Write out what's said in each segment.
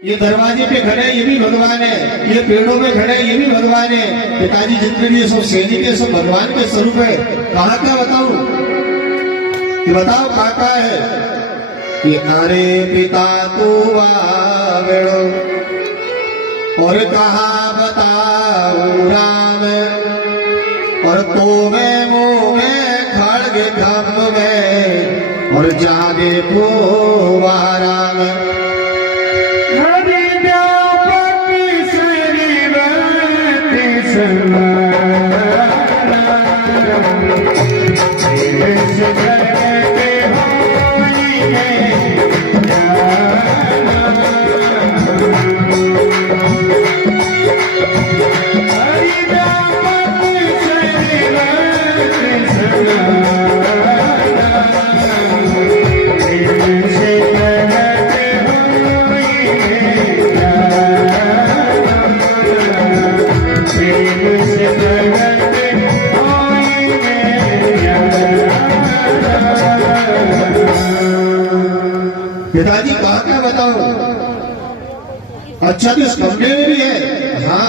ये दरवाजे पे खड़े ये भी भगवान है, ये पेड़ों में खड़े ये भी भगवान है। पिताजी जितने भी सब सैनिक है सब भगवान के स्वरूप है। कहाँ का बताऊं, ये बताओ कहाँ का है? ये अरे पिता तू आवेड़ो और कहा बताऊं राम, और तो में मुंह में खड़गे खम्भ में और जागे पोवा राम। पिताजी कहा क्या बताओ? अच्छा तो इस कमरे में भी है। हाँ,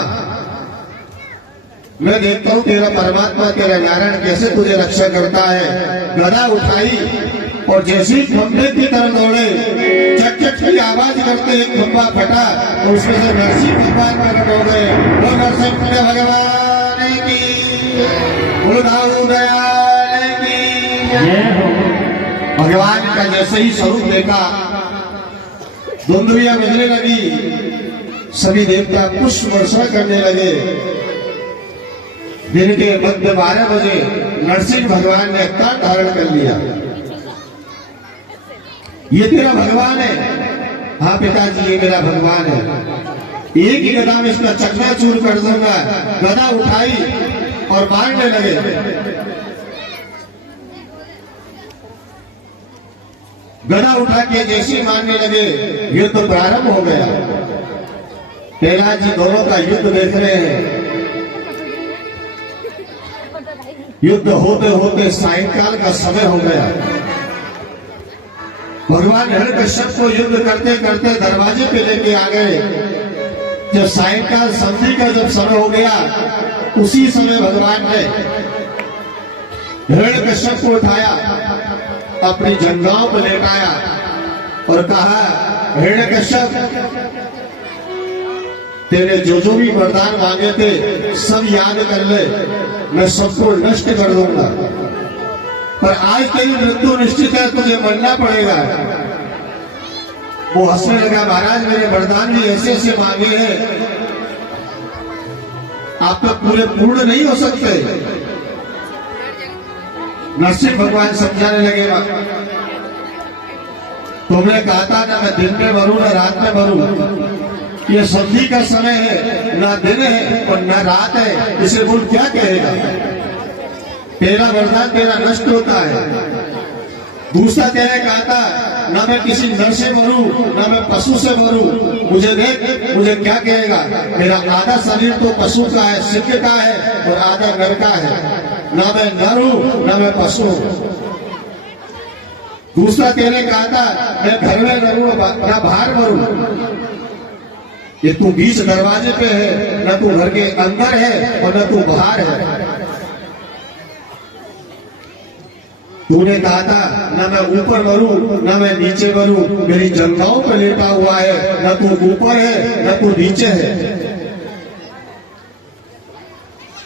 मैं देखता हूँ तेरा परमात्मा तेरा नारायण कैसे तुझे रक्षा करता है। गदा उठाई और जैसे ही खंभे की तरफ दौड़े, चट चट की आवाज करते एक खंभा फटा और उसमें से नरसिंह भगवान प्रकट हो गए। वो नरसिंह भगवान की, गुरुदाऊ दयाल की। भगवान का जैसे ही स्वरूप देखा, धुंधुरियां बजने लगी, सभी देवता पुष्प वर्षा करने लगे। दिन के मध्य 12 बजे नरसिंह भगवान ने अवतार धारण कर लिया। ये तेरा भगवान है? हाँ पिताजी ये मेरा भगवान है। एक ही गदा में इसका चकनाचूर कर दूंगा। गदा उठाई और मारने लगे। गदा उठा के जैसे मारने लगे, युद्ध प्रारंभ हो गया। प्रहलाद जी दोनों का युद्ध देख रहे हैं। युद्ध होते होते सायंकाल का समय हो गया। भगवान हिरण्यकश्यप को युद्ध करते करते दरवाजे पे लेके आ गए। जब सायंकाल संधि का जब समय हो गया, उसी समय भगवान ने हिरण्यकश्यप को उठाया, अपनी जंघाओं पर लेटाया और कहा, हिरण्यकश्यप तेरे जो भी वरदान मांगे थे सब याद कर ले, मैं सबको नष्ट कर दूंगा। पर आज तेरी मृत्यु निश्चित है, तुझे मरना पड़ेगा। वो हंसने लगा, महाराज मेरे वरदान भी ऐसे ऐसे मांगे हैं, आप तो पूरे पूर्ण नहीं हो सकते। नरसिंह भगवान समझाने लगे, तुमने कहा था ना मैं दिन में मरूं ना रात में मरूं। ये संधि का समय है, ना दिन है और ना रात है, इसे बोल क्या कहेगा? तेरा वरदान तेरा नष्ट होता है। दूसरा तेरे कहा था ना मैं किसी नर से मरूं ना मैं पशु से मरूं। मुझे देख, मुझे क्या कहेगा? मेरा आधा शरीर तो पशु का है, सिंह का है, और आधा नर का है। ना मैं नर हूं ना मैं पशु हूं। दूसरा तेरे कहा था मैं घर में रहूं ना बाहर मरूं। ये तू बीच दरवाजे पे है, न तू घर के अंदर है और न तू बाहर है। तूने कहा था न मैं ऊपर मरूं न मैं नीचे मरूं, मेरी जंघाओं पर लेटा हुआ है, न तू ऊपर है न तू नीचे है।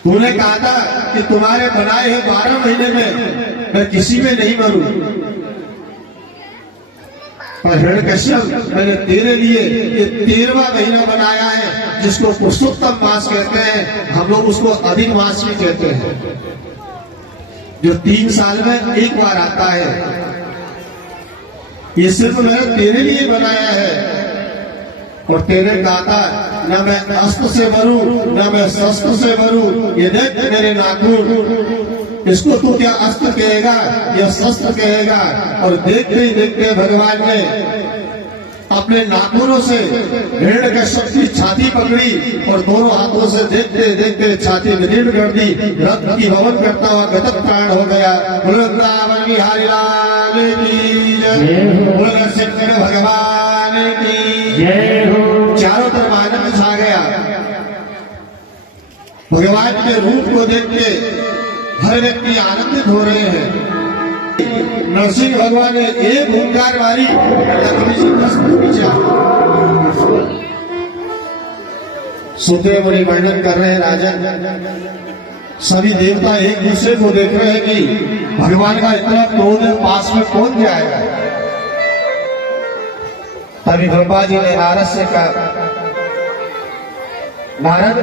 तूने कहा था कि तुम्हारे बनाए हुए 12 महीने में मैं किसी में नहीं मरूं। पर हिरण्यकश्यप मैंने तेरे लिए ये 13वां महीना बनाया है, जिसको पुरुषोत्तम मास कहते हैं। हम लोग उसको अधिक मास भी कहते हैं, जो 3 साल में एक बार आता है। ये सिर्फ मैंने तेरे लिए बनाया है। और तेरे कहा था न मैं अस्त्र से मरूं न मैं शस्त्र से मरूं। ये देख मेरे नाखून, इसको तू क्या अस्त्र कहेगा या शस्त्र कहेगा? और देखते ही देखते भगवान ने अपने नाखूनों से हिरण्यकश्यप की छाती पकड़ी और दोनों हाथों से देखते देखते छाती विदीर्ण कर दी। रक्त की हवन करता हुआ गदक प्राण हो गया। वृंदावन बिहारी लाल की जय, बोल नरसिंह भगवान की जय हो। चारों तरफ आनंद छा गया। भगवान के रूप को देख के हर व्यक्ति आनंदित हो रहे हैं। नरसिंह भगवान ने एक ओंकार मारी, लकड़ी से भस्म पीछा। सुते मुनि वर्णन कर रहे हैं राजन, सभी देवता एक दूसरे को देख रहे हैं कि भगवान का इतना क्रोध पास में कौन जाएगा। तभी ब्रह्मा जी ने नारद से कहा, नारद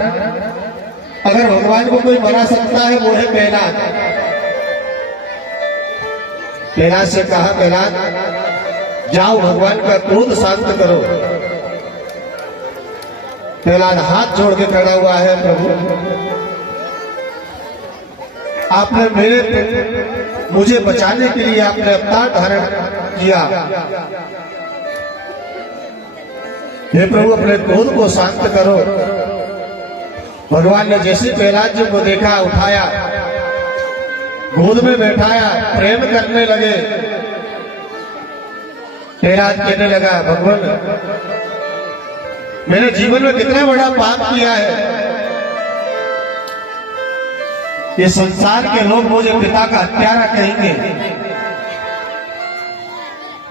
अगर भगवान को कोई मना सकता है वो है प्रहलाद। प्रहलाद से कहा, प्रहलाद जाओ भगवान का क्रोध शांत करो। प्रहलाद हाथ जोड़ के खड़ा हुआ है, प्रभु आपने मुझे बचाने के लिए आपने अवतार धारण किया। हे प्रभु अपने क्रोध को शांत करो। भगवान ने जैसे प्रहलाद जी को देखा, उठाया, गोद में बैठाया, प्रेम करने लगे। प्रहलाद कहने लगा, भगवान मैंने जीवन में कितना बड़ा पाप किया है। ये संसार के लोग मुझे पिता का हत्यारा कहेंगे।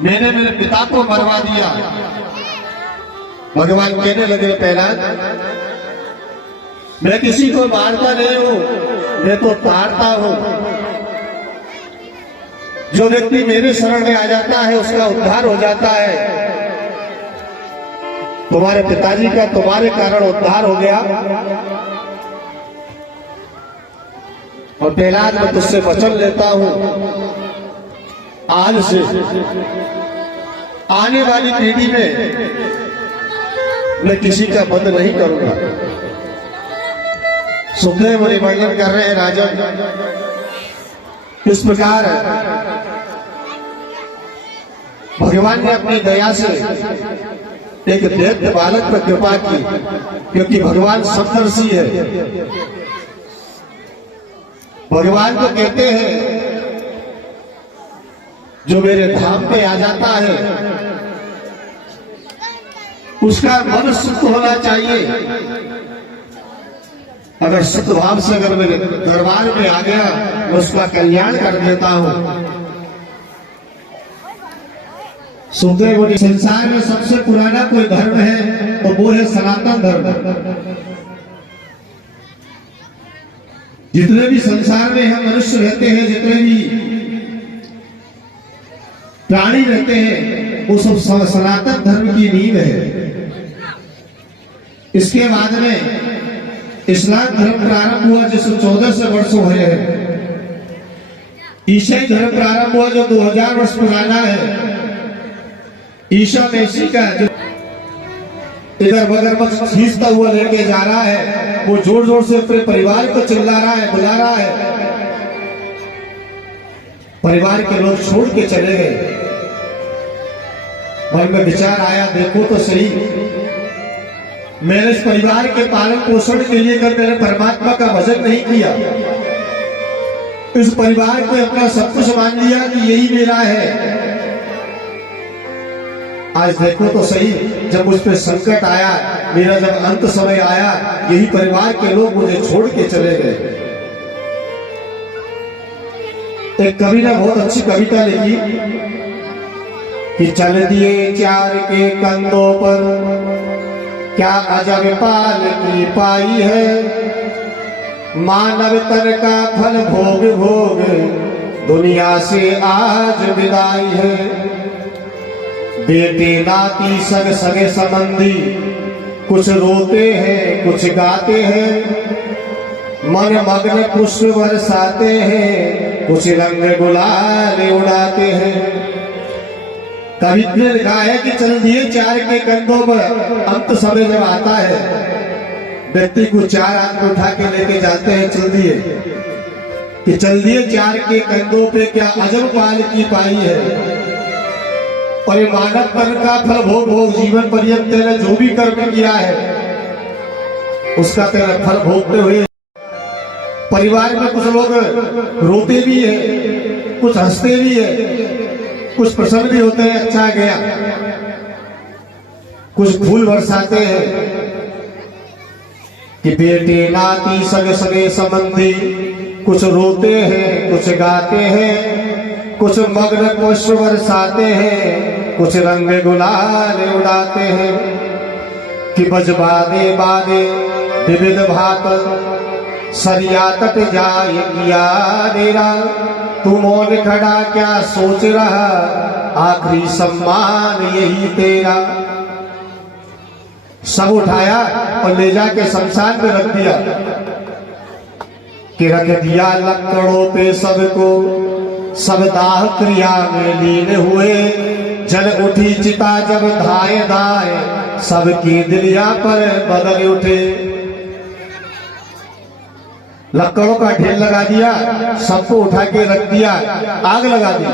मैंने मेरे पिता को मरवा दिया। भगवान कहने लगे, प्रहलाद मैं किसी को मारता नहीं हूं, मैं तो तारता हूं। जो व्यक्ति मेरे शरण में आ जाता है उसका उद्धार हो जाता है। तुम्हारे पिताजी का तुम्हारे कारण उद्धार हो गया। और प्रहलाद मैं तुझसे वचन लेता हूं, आज से आने वाली पीढ़ी में मैं किसी का वध नहीं करूंगा। सुखदेव मुनि वर्णन कर रहे हैं राजन, इस प्रकार भगवान ने अपनी दया से एक दैत्य बालक पर कृपा की, क्योंकि भगवान सप्तर्षि है। भगवान को कहते हैं जो मेरे धाम पे आ जाता है उसका मन शुद्ध होना चाहिए। अगर शुद्ध भाव से अगर मेरे दरबार में आ गया मैं उसका कल्याण कर देता हूं। सुनते बोली, संसार में सबसे पुराना कोई धर्म है तो वो है सनातन धर्म। जितने भी संसार में हम मनुष्य रहते हैं, जितने भी प्राणी रहते हैं, वो सब सनातन धर्म की नींव है। इसके बाद में इस्लाम धर्म प्रारंभ हुआ जो 1400 वर्षों हुए हैं। ईसाई धर्म प्रारंभ हुआ जो 2000 वर्ष पुराना है। ईसा मसीह का जो इधर बगर खींचता हुआ लेके जा रहा है, वो जोर जोर से अपने परिवार को चिल्ला रहा है, बुला रहा है। परिवार के लोग छोड़ के चले गए। मन में विचार आया, देखो तो सही, मैंने इस परिवार के पालन पोषण के लिए कर मैंने परमात्मा का भजन नहीं किया। इस परिवार को अपना सब कुछ मान लिया कि यही मेरा है। आज देखो तो सही, जब मुझ पे संकट आया, मेरा जब अंत समय आया, यही परिवार के लोग मुझे छोड़ के चले गए। एक कवि ने बहुत अच्छी कविता लिखी कि चल दिए चार के कंधों पर, क्या अजब पाल की पाई है। मानव तन का फल भोग भोग, दुनिया से आज विदाई है। बेटे नाती सग सगे संबंधी, कुछ रोते हैं कुछ गाते हैं। मन मग्न पुष्प बरसाते हैं, कुछ रंग गुलाल उड़ाते हैं। कवि ने लिखा है कि चल दिए चार के कंधों पर, अंत समय जब आता है व्यक्ति को चार हाथ में उठा के लेके जाते हैं। चल दिए कि चल दिए चार के कंधों पे, क्या अजब पाल की पाई है। और ये मानव तन का फल भोग भोग, जीवन पर्यंत तेरे जो भी कर्म किया है उसका तेरा फल भोगते हुए। परिवार में कुछ लोग रोते भी है, कुछ हंसते भी है। कुछ प्रसंग भी होते हैं अच्छा गया, कुछ फूल बरसाते हैं कि बेटे नाती सगे सगे संबंधी कुछ रोते हैं कुछ गाते हैं, कुछ मग्न पुष्प बरसाते हैं, कुछ रंग गुलाल उड़ाते हैं कि बजबादे बादे विविध भात सरिया तट जाए किया डेरा, तू मौन खड़ा क्या सोच रहा, आखिरी सम्मान यही तेरा। सब उठाया और ले जाके शमशान में रख दिया कि रख दिया लकड़ों पे सबको, सब दाह क्रिया में लीन हुए, जल उठी चिता जब धाए धाए, सबकी दिलिया पर बदल उठे। लकड़ों का ढेर लगा दिया, सबको उठा के रख दिया, आग लगा दी।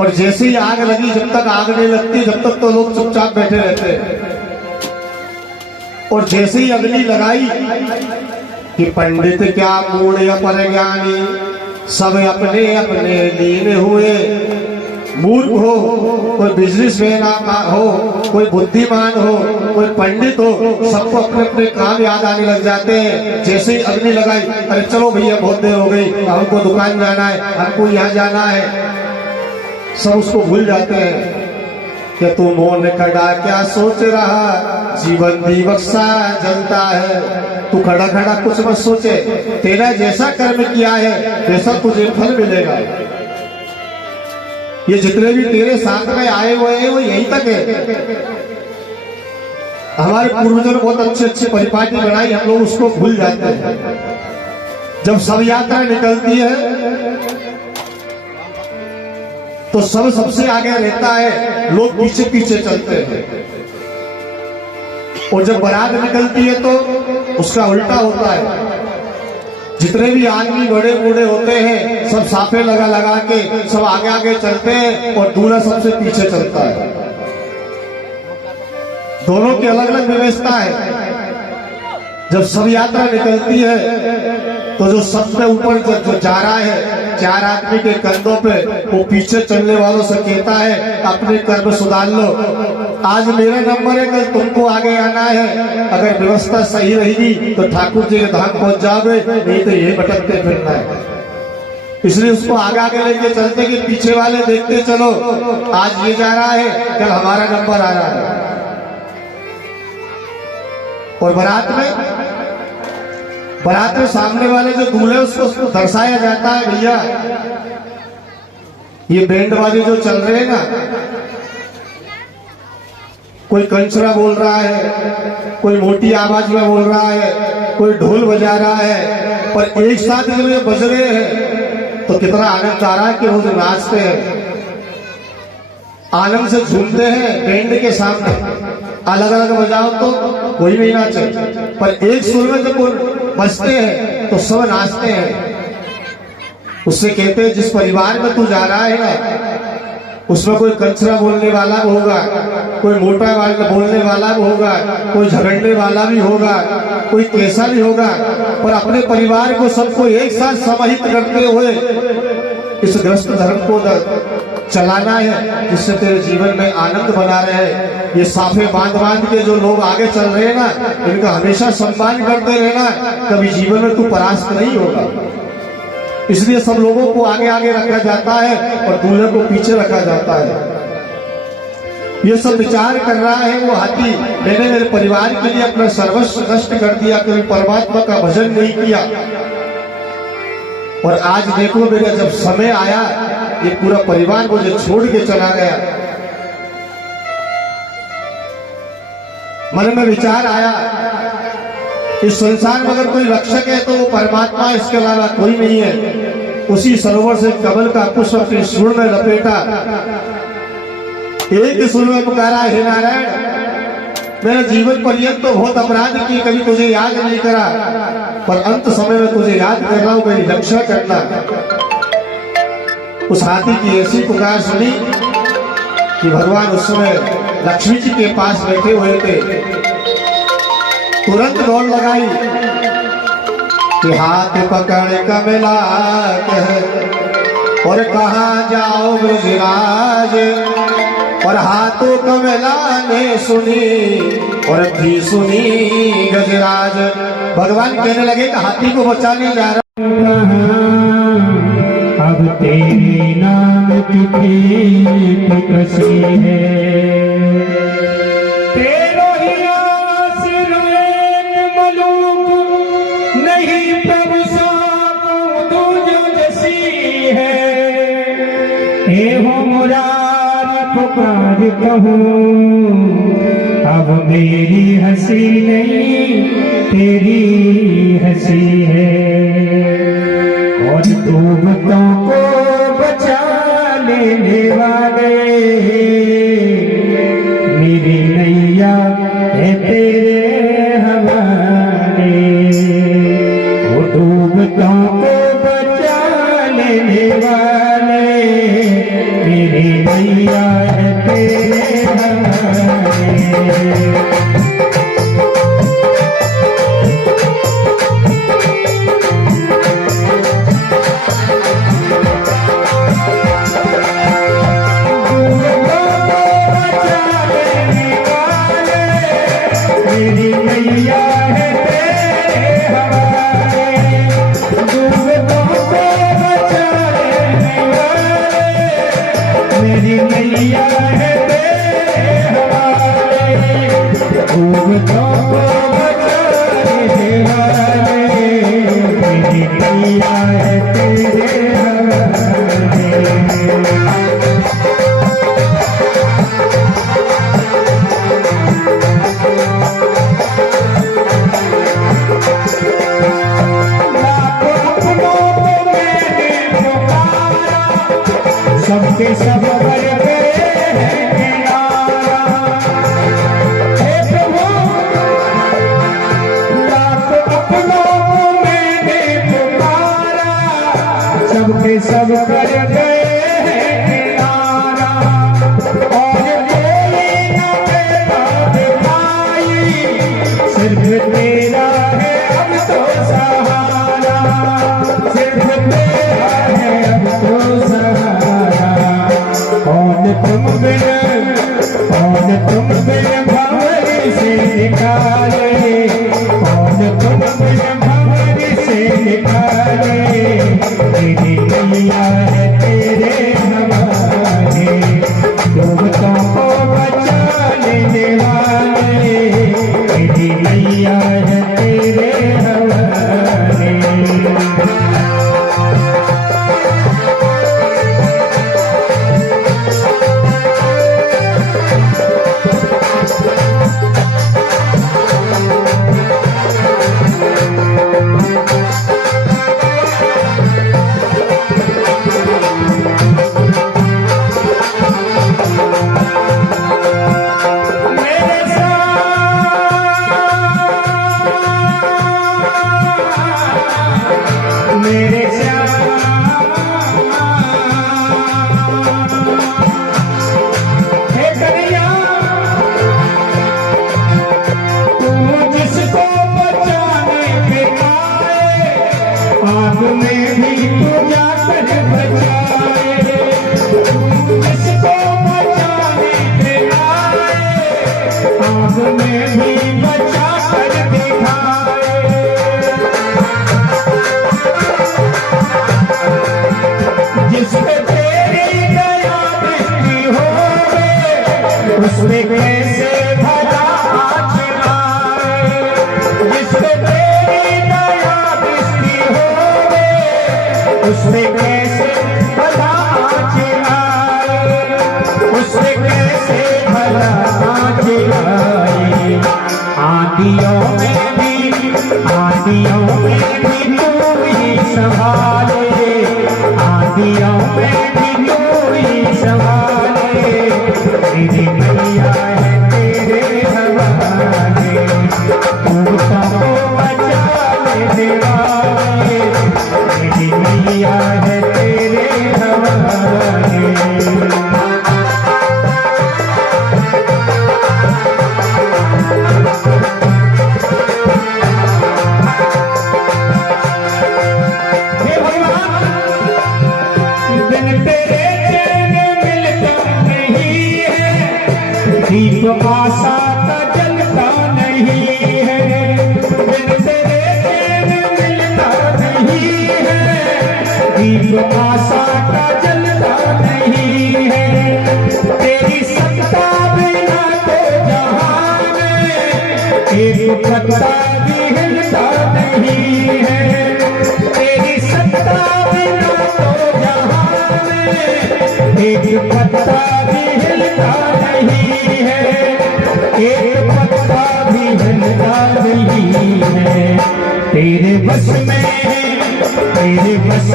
और जैसे ही आग लगी, जब तक आग नहीं लगती जब तक तो लोग चुपचाप बैठे रहते, और जैसे ही अग्नि लगाई कि पंडित क्या मूढ़ अपर ज्ञानी, सब अपने अपने लीन हुए। मूर्ख हो, कोई बिजनेसमैन हो, कोई बुद्धिमान हो, कोई पंडित हो, सबको अपने अपने काम याद आने लग जाते हैं। जैसे ही अग्नि लगाई, अरे चलो भैया बहुत देर हो गई, हमको दुकान जाना है, हमको यहाँ जाना है, सब उसको भूल जाते हैं कि तू मौन खड़ा क्या सोच रहा, जीवन दीपक सा जलता है। तू खड़ा खड़ा कुछ मत सोचे, तेरा जैसा कर्म किया है वैसा तुझे फल मिलेगा। ये जितने भी तेरे साथ में आए हुए हैं वो यहीं तक है। हमारे पूर्वजों ने बहुत अच्छे अच्छे परिपाटी बनाई, हम लोग उसको भूल जाते हैं। जब सब यात्रा निकलती है तो सब सबसे आगे रहता है, लोग पीछे पीछे चलते हैं। और जब बारात निकलती है तो उसका उल्टा होता है। जितने भी आदमी बड़े बूढ़े होते हैं सब साफे लगा लगा के सब आगे आगे चलते हैं और दूल्हा सबसे पीछे चलता है। दोनों की अलग अलग व्यवस्था है। जब सब यात्रा निकलती है तो जो सबसे ऊपर जो जा रहा है, 4 आदमी के कंधों पे, वो पीछे चलने वालों से कहता है अपने कर्म सुधार लो, आज मेरा नंबर है, कल तुमको आगे आना है। अगर व्यवस्था सही रहेगी तो ठाकुर जी के धाम पहुंच जाओगे, नहीं तो ये भटकते फिरना है। इसलिए उसको आगे आगे लेके चलते कि पीछे वाले देखते चलो, आज ये जा रहा है कल हमारा नंबर आ रहा है। और बारात में सामने वाले जो दूल्हे उसको दर्शाया जाता है, भैया ये बैंड वाले जो चल रहे हैं ना, कोई कंचरा बोल रहा है, कोई मोटी आवाज में बोल रहा है, कोई ढोल बजा रहा है, पर एक साथ जब ये बज रहे हैं तो कितना आनंद आ रहा है कि वो जो नाचते हैं, आनंद से झूमते हैं। बैंड के सामने अलग अलग बजाओ तो कोई नहीं नाचे, पर एक सुर में जब बजते हैं तो सब नाचते हैं। उससे कहते हैं जिस परिवार में तू जा रहा है ना, उसमें कोई कंचरा बोलने वाला भी होगा, कोई मोटा वाला बोलने वाला भी होगा, कोई झगड़ने वाला भी होगा, कोई कैसा भी होगा, पर अपने परिवार को सबको एक साथ समाहित करते हुए इस ग्रस्त धर्म को चलाना है, जिससे तेरे जीवन में आनंद बना रहे। ये साफे बांध बांध के जो लोग आगे चल रहे हैं ना, इनका हमेशा सम्मान करते रहना, कभी जीवन में तू परास्त नहीं होगा। इसलिए सब लोगों को आगे आगे रखा जाता है और दूल्हे को पीछे रखा जाता है। ये सब विचार कर रहा है वो हाथी, मैंने मेरे परिवार के लिए अपना सर्वस्व नष्ट कर दिया, कभी परमात्मा का भजन नहीं किया, और आज देखो मेरा जब समय आया ये पूरा परिवार मुझे छोड़ के चला गया। मन में विचार आया इस संसार में अगर कोई रक्षक है तो वो परमात्मा, इसके अलावा कोई नहीं है। उसी सरोवर से कमल का पुष्प अपने सुर में लपेटा, एक सुर में पुकारा, हे नारायण मेरा जीवन पर्यंत तो बहुत अपराध किए, कभी तुझे याद नहीं करा, पर अंत समय में तुझे याद कर रहा हूं, मेरी रक्षा करना। उस हाथी की ऐसी पुकार सुनी कि भगवान उस समय लक्ष्मी जी के पास बैठे हुए थे। तुरंत दौड़ लगाई कि हाथ पकड़ कमला कह और कहाँ जाओ ब्रजराज, और हाथों कमला ने सुनी और थी सुनी गजराज। भगवान कहने लगे कि हाथी को बचाने जा रहा अब तेरे नाम की प्रीत कसी है, तेरो ही आसरो एक मलूक नहीं प्रभु साको दूजो जसी है। हे हो मुरारी पुकार कहूँ, अब मेरी हंसी नहीं तेरी हंसी है। और डूबतों को बचा लेने वाले मेरी नैया है तेरे हवाले। वो डूबतों को बचा लेने वाले मेरी नैया है तेरे हवाले। मेरी मैया है तेरे हवाले, डूबतों को बचा लेने वाले मेरी मैया है तेरे हवाले। डूबतों को बचा लेने वाले मेरी मैया है तेरे हवाले। सबके सब कर गए हैं किनारा। हे प्रभु लाख अपनों को मैंने पुकारा, सबके सब कर गए हैं किनारा। और कोई न बेटा दिखाई, सिर्फ तेरा है अब तो सहारा, सिर्फ तेरा है अब तो सहारा। कौन तुम बिन भंवरी से निकाले, कौन तुम बिन भंवरी से निकाले मेरी मैया है तेरे हवाले। डूबतों को बचा लेने वाले मेरी मैया है तेरे हवाले। तेरे चैन मिलता नहीं है, दीप आशा का जलता नहीं है। बिन तेरे चैन मिलता नहीं है, दीप आशा का जलता नहीं है। तेरी सत्ता बिना तो जहां में एक पत्ता भी हिलता नहीं है। तेरी सत्ता बिना तो जहां में एक पत्ता भी हिलता नहीं है, एक पत्ता भी हिलता नहीं है। तेरे बस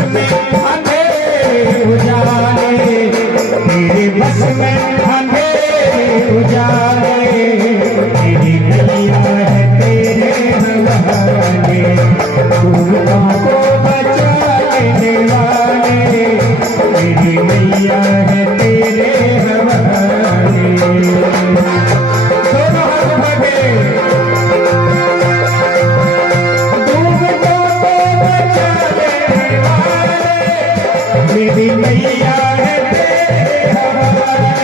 में अंधेरे उजाले, तेरे बस में अंधेरे उजाले। तेरी नैया है तेरे हवाले, तुमको बचा लेने वाले। तेरी नैया है तेरे हवाले। दोनों हाथ भागे। मेरी नैया है तेरे हवाले,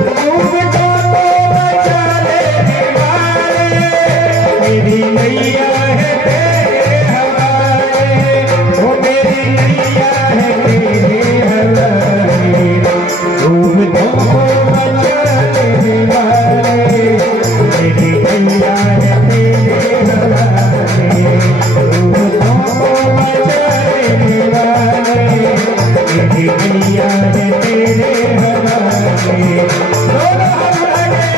डूबता तो बचा लेने वाले। मेरी नैया है तेरे हवाले, ओ मेरी नैया है तेरे हवाले, डूबता तो बचा लेने वाले। मेरी नैया है तेरे हवाले, डूबता तो बचा लेने वाले। मेरी नैया है तेरे हवाले। दोनों हाथ आगे।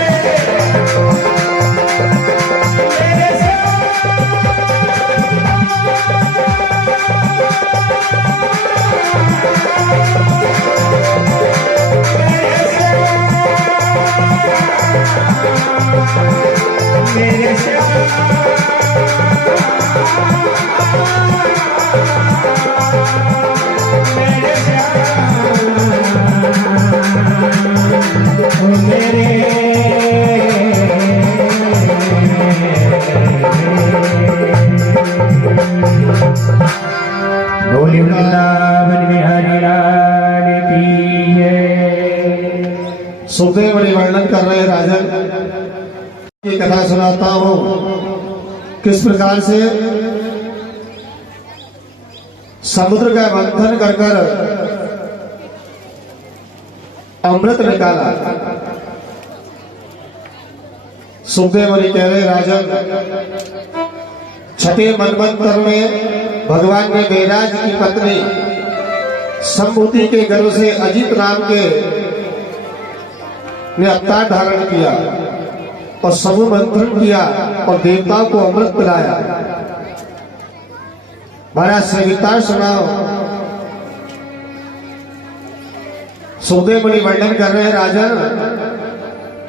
मेरे बोली वृंदावन बिहारी लाल की है। सुखदेव बड़ी वर्णन कर रहे राजन की कथा सुनाता हूं, किस प्रकार से समुद्र का मंथन कर कर अमृत निकाला। सुखदेव बड़ी कह रहे राजन, छठे मनवंतर में भगवान ने बेराज की पत्नी संभूति के गर्भ से अजित नाम के ने अवतार धारण किया और समूह मंथन किया और देवताओं को अमृत पिलाया। महाराज संगीता सुनाओ। सुखदेव बड़ी वर्णन कर रहे हैं राजन,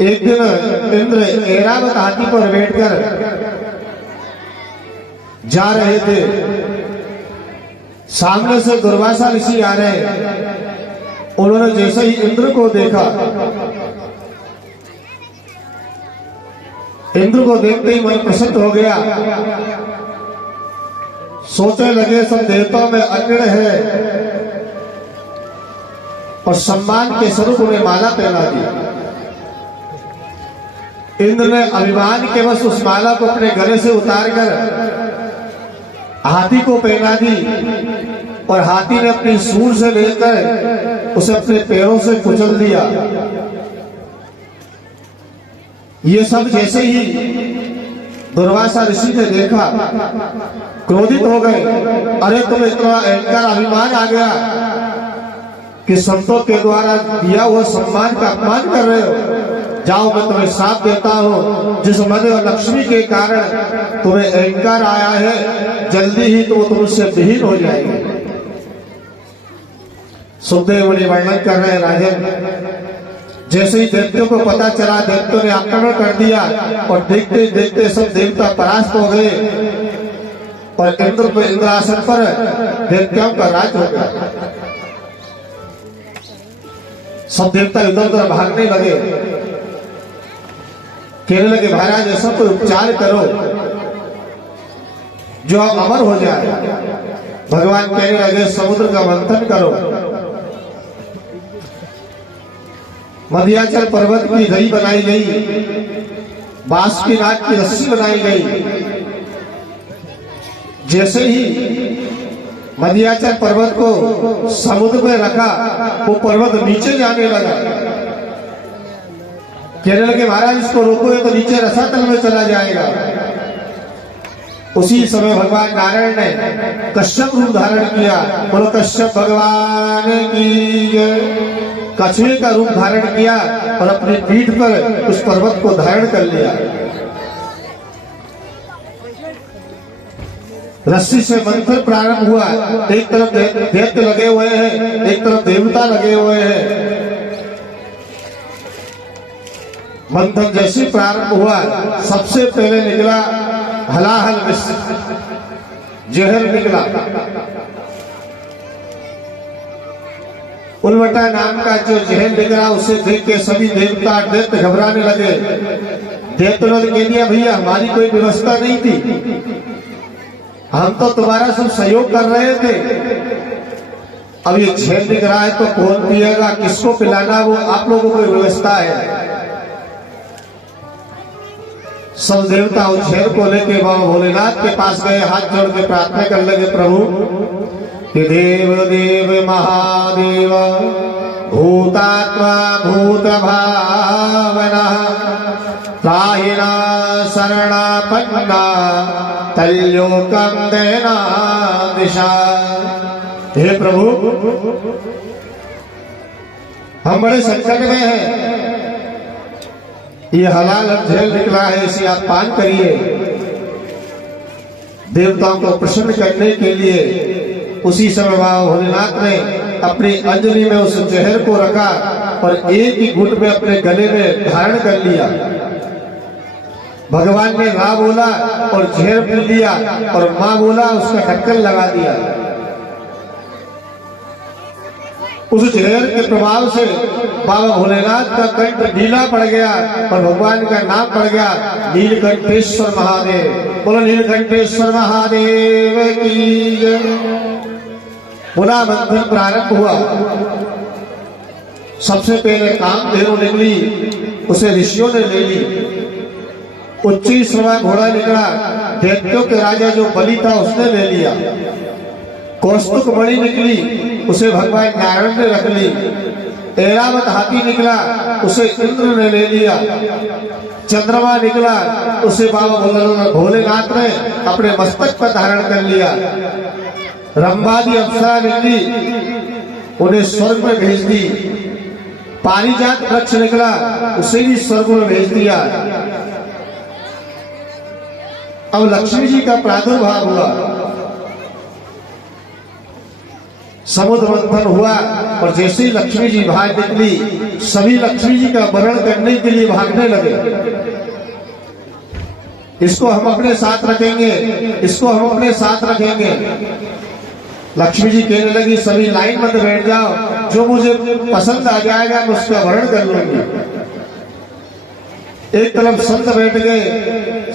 एक दिन इंद्र ऐरावत हाथी पर बैठकर जा रहे थे। सामने से दुर्वासा ऋषि आ रहे। उन्होंने जैसे ही इंद्र को देखा, इंद्र को देखते ही मन प्रसन्न हो गया। सोचने लगे सब देवताओं में अग्रणी है और सम्मान के स्वरूप उन्हें माला पहना दी। इंद्र ने अभिमान के वश उस माला को अपने गले से उतारकर हाथी को पहना दी और हाथी ने अपनी सूंड से लेकर उसे अपने पैरों से कुचल दिया। ये सब जैसे ही दुर्वासा ऋषि ने देखा, क्रोधित हो गए। अरे तुम्हें इतना अहंकार अभिमान आ गया कि संतों के द्वारा दिया हुआ सम्मान का अपमान कर रहे हो। जाओ, मैं तुम्हें साथ देता हूं। जिस मन और लक्ष्मी के कारण तुम्हें अहंकार आया है, जल्दी ही तो तुमसे विहीन हो जाएंगे। सुखदेव मुनि वर्णन कर रहे हैं राजन, जैसे ही दैत्यों को पता चला, दैत्यों ने आक्रमण कर दिया और देखते देखते सब देवता परास्त हो गए और इंद्र पे इंद्रासन पर दैत्यों का राज हो गया। सब देवता इधर उधर भागने लगे, कहने लगे महाराज ऐसा कोई उपचार करो जो अमर हो जाए। भगवान कहने लगे समुद्र का मंथन करो। मध्याचल पर्वत की दही बनाई गई, बांस की नाट की रस्सी बनाई गई। जैसे ही मध्याचल पर्वत को समुद्र में रखा, वो पर्वत नीचे जाने लगा। कहने लगे महाराज इसको रोको, तो नीचे रसातल में चला जाएगा। उसी समय भगवान नारायण ने कश्यप रूप धारण किया। बोलो कश्यप भगवान की जय। कछुए का रूप धारण किया और अपनी पीठ पर उस पर्वत को धारण कर लिया। रस्सी से मंथन प्रारंभ हुआ। एक तरफ दैत्य लगे हुए हैं, एक तरफ देवता लगे हुए हैं। मंथन जैसे प्रारंभ हुआ, सबसे पहले निकला हलाहल विष, जहर निकला। उल्वटा नाम का जो जहर निकला, उसे देख के सभी देवता दैत्य घबराने लगे। दैत्य ने कह दिया भैया हमारी कोई व्यवस्था नहीं थी, हम तो तुम्हारा सब सहयोग कर रहे थे। अब ये जहर निकल रहा है तो कौन पिएगा, किसको पिलाना, वो आप लोगों की व्यवस्था है। सब देवता उस जहर को लेके बाबा भोलेनाथ के पास गए, हाथ जोड़ के प्रार्थना कर लगे प्रभु कि देव देव महादेव भूतात्मा भूत भावना त्राहिणा शरणापन्ना तल्योकम देना दिशा। हे प्रभु हम बड़े संकट में हैं, ये हलाल जहर निकला है, इसे आप पान करिए। देवताओं को प्रसन्न करने के लिए उसी समय बाबा भोलेनाथ ने अपनी अंजलि में उस जहर को रखा और एक ही घुट में अपने गले में धारण कर लिया। भगवान ने रा बोला और जहर पी लिया और मां बोला, उसका ढक्कन लगा दिया। उस जहर के प्रभाव से बाबा भोलेनाथ का कंठ नीला पड़ गया और भगवान का नाम पड़ गया नीलकंठेश्वर महादेव। बोलो नीलकंठेश्वर महादेव की जय। पुनः मंथन प्रारंभ हुआ। सबसे पहले कामधेनु निकली, उसे ऋषियों ने ले ली। उच्ची श्रवा घोड़ा निकला, दैत्यों के राजा जो बलि था उसने ले लिया। कौस्तुक मणि निकली, उसे भगवान नारायण ने रख ली। ऐरावत हाथी निकला, उसे इंद्र ने ले लिया। चंद्रमा निकला, उसे बाबा भोलेनाथ ने अपने मस्तक पर धारण कर लिया। रंभादी अप्सरा निकली, उन्हें स्वर्ग में भेज दी। पारिजात वृक्ष निकला, उसे भी स्वर्ग में भेज दिया। अब लक्ष्मी जी का प्रादुर्भाव हुआ, समुद्र मंथन हुआ और जैसे ही लक्ष्मी जी बाहर निकली, सभी लक्ष्मी जी का वरण करने के लिए भागने लगे। इसको हम अपने साथ रखेंगे, इसको हम अपने साथ रखेंगे। लक्ष्मी जी कहने लगी सभी लाइन में बैठ जाओ, जो मुझे पसंद आ जाएगा मैं उसका वरण कर लूंगी। एक तरफ संत बैठ गए,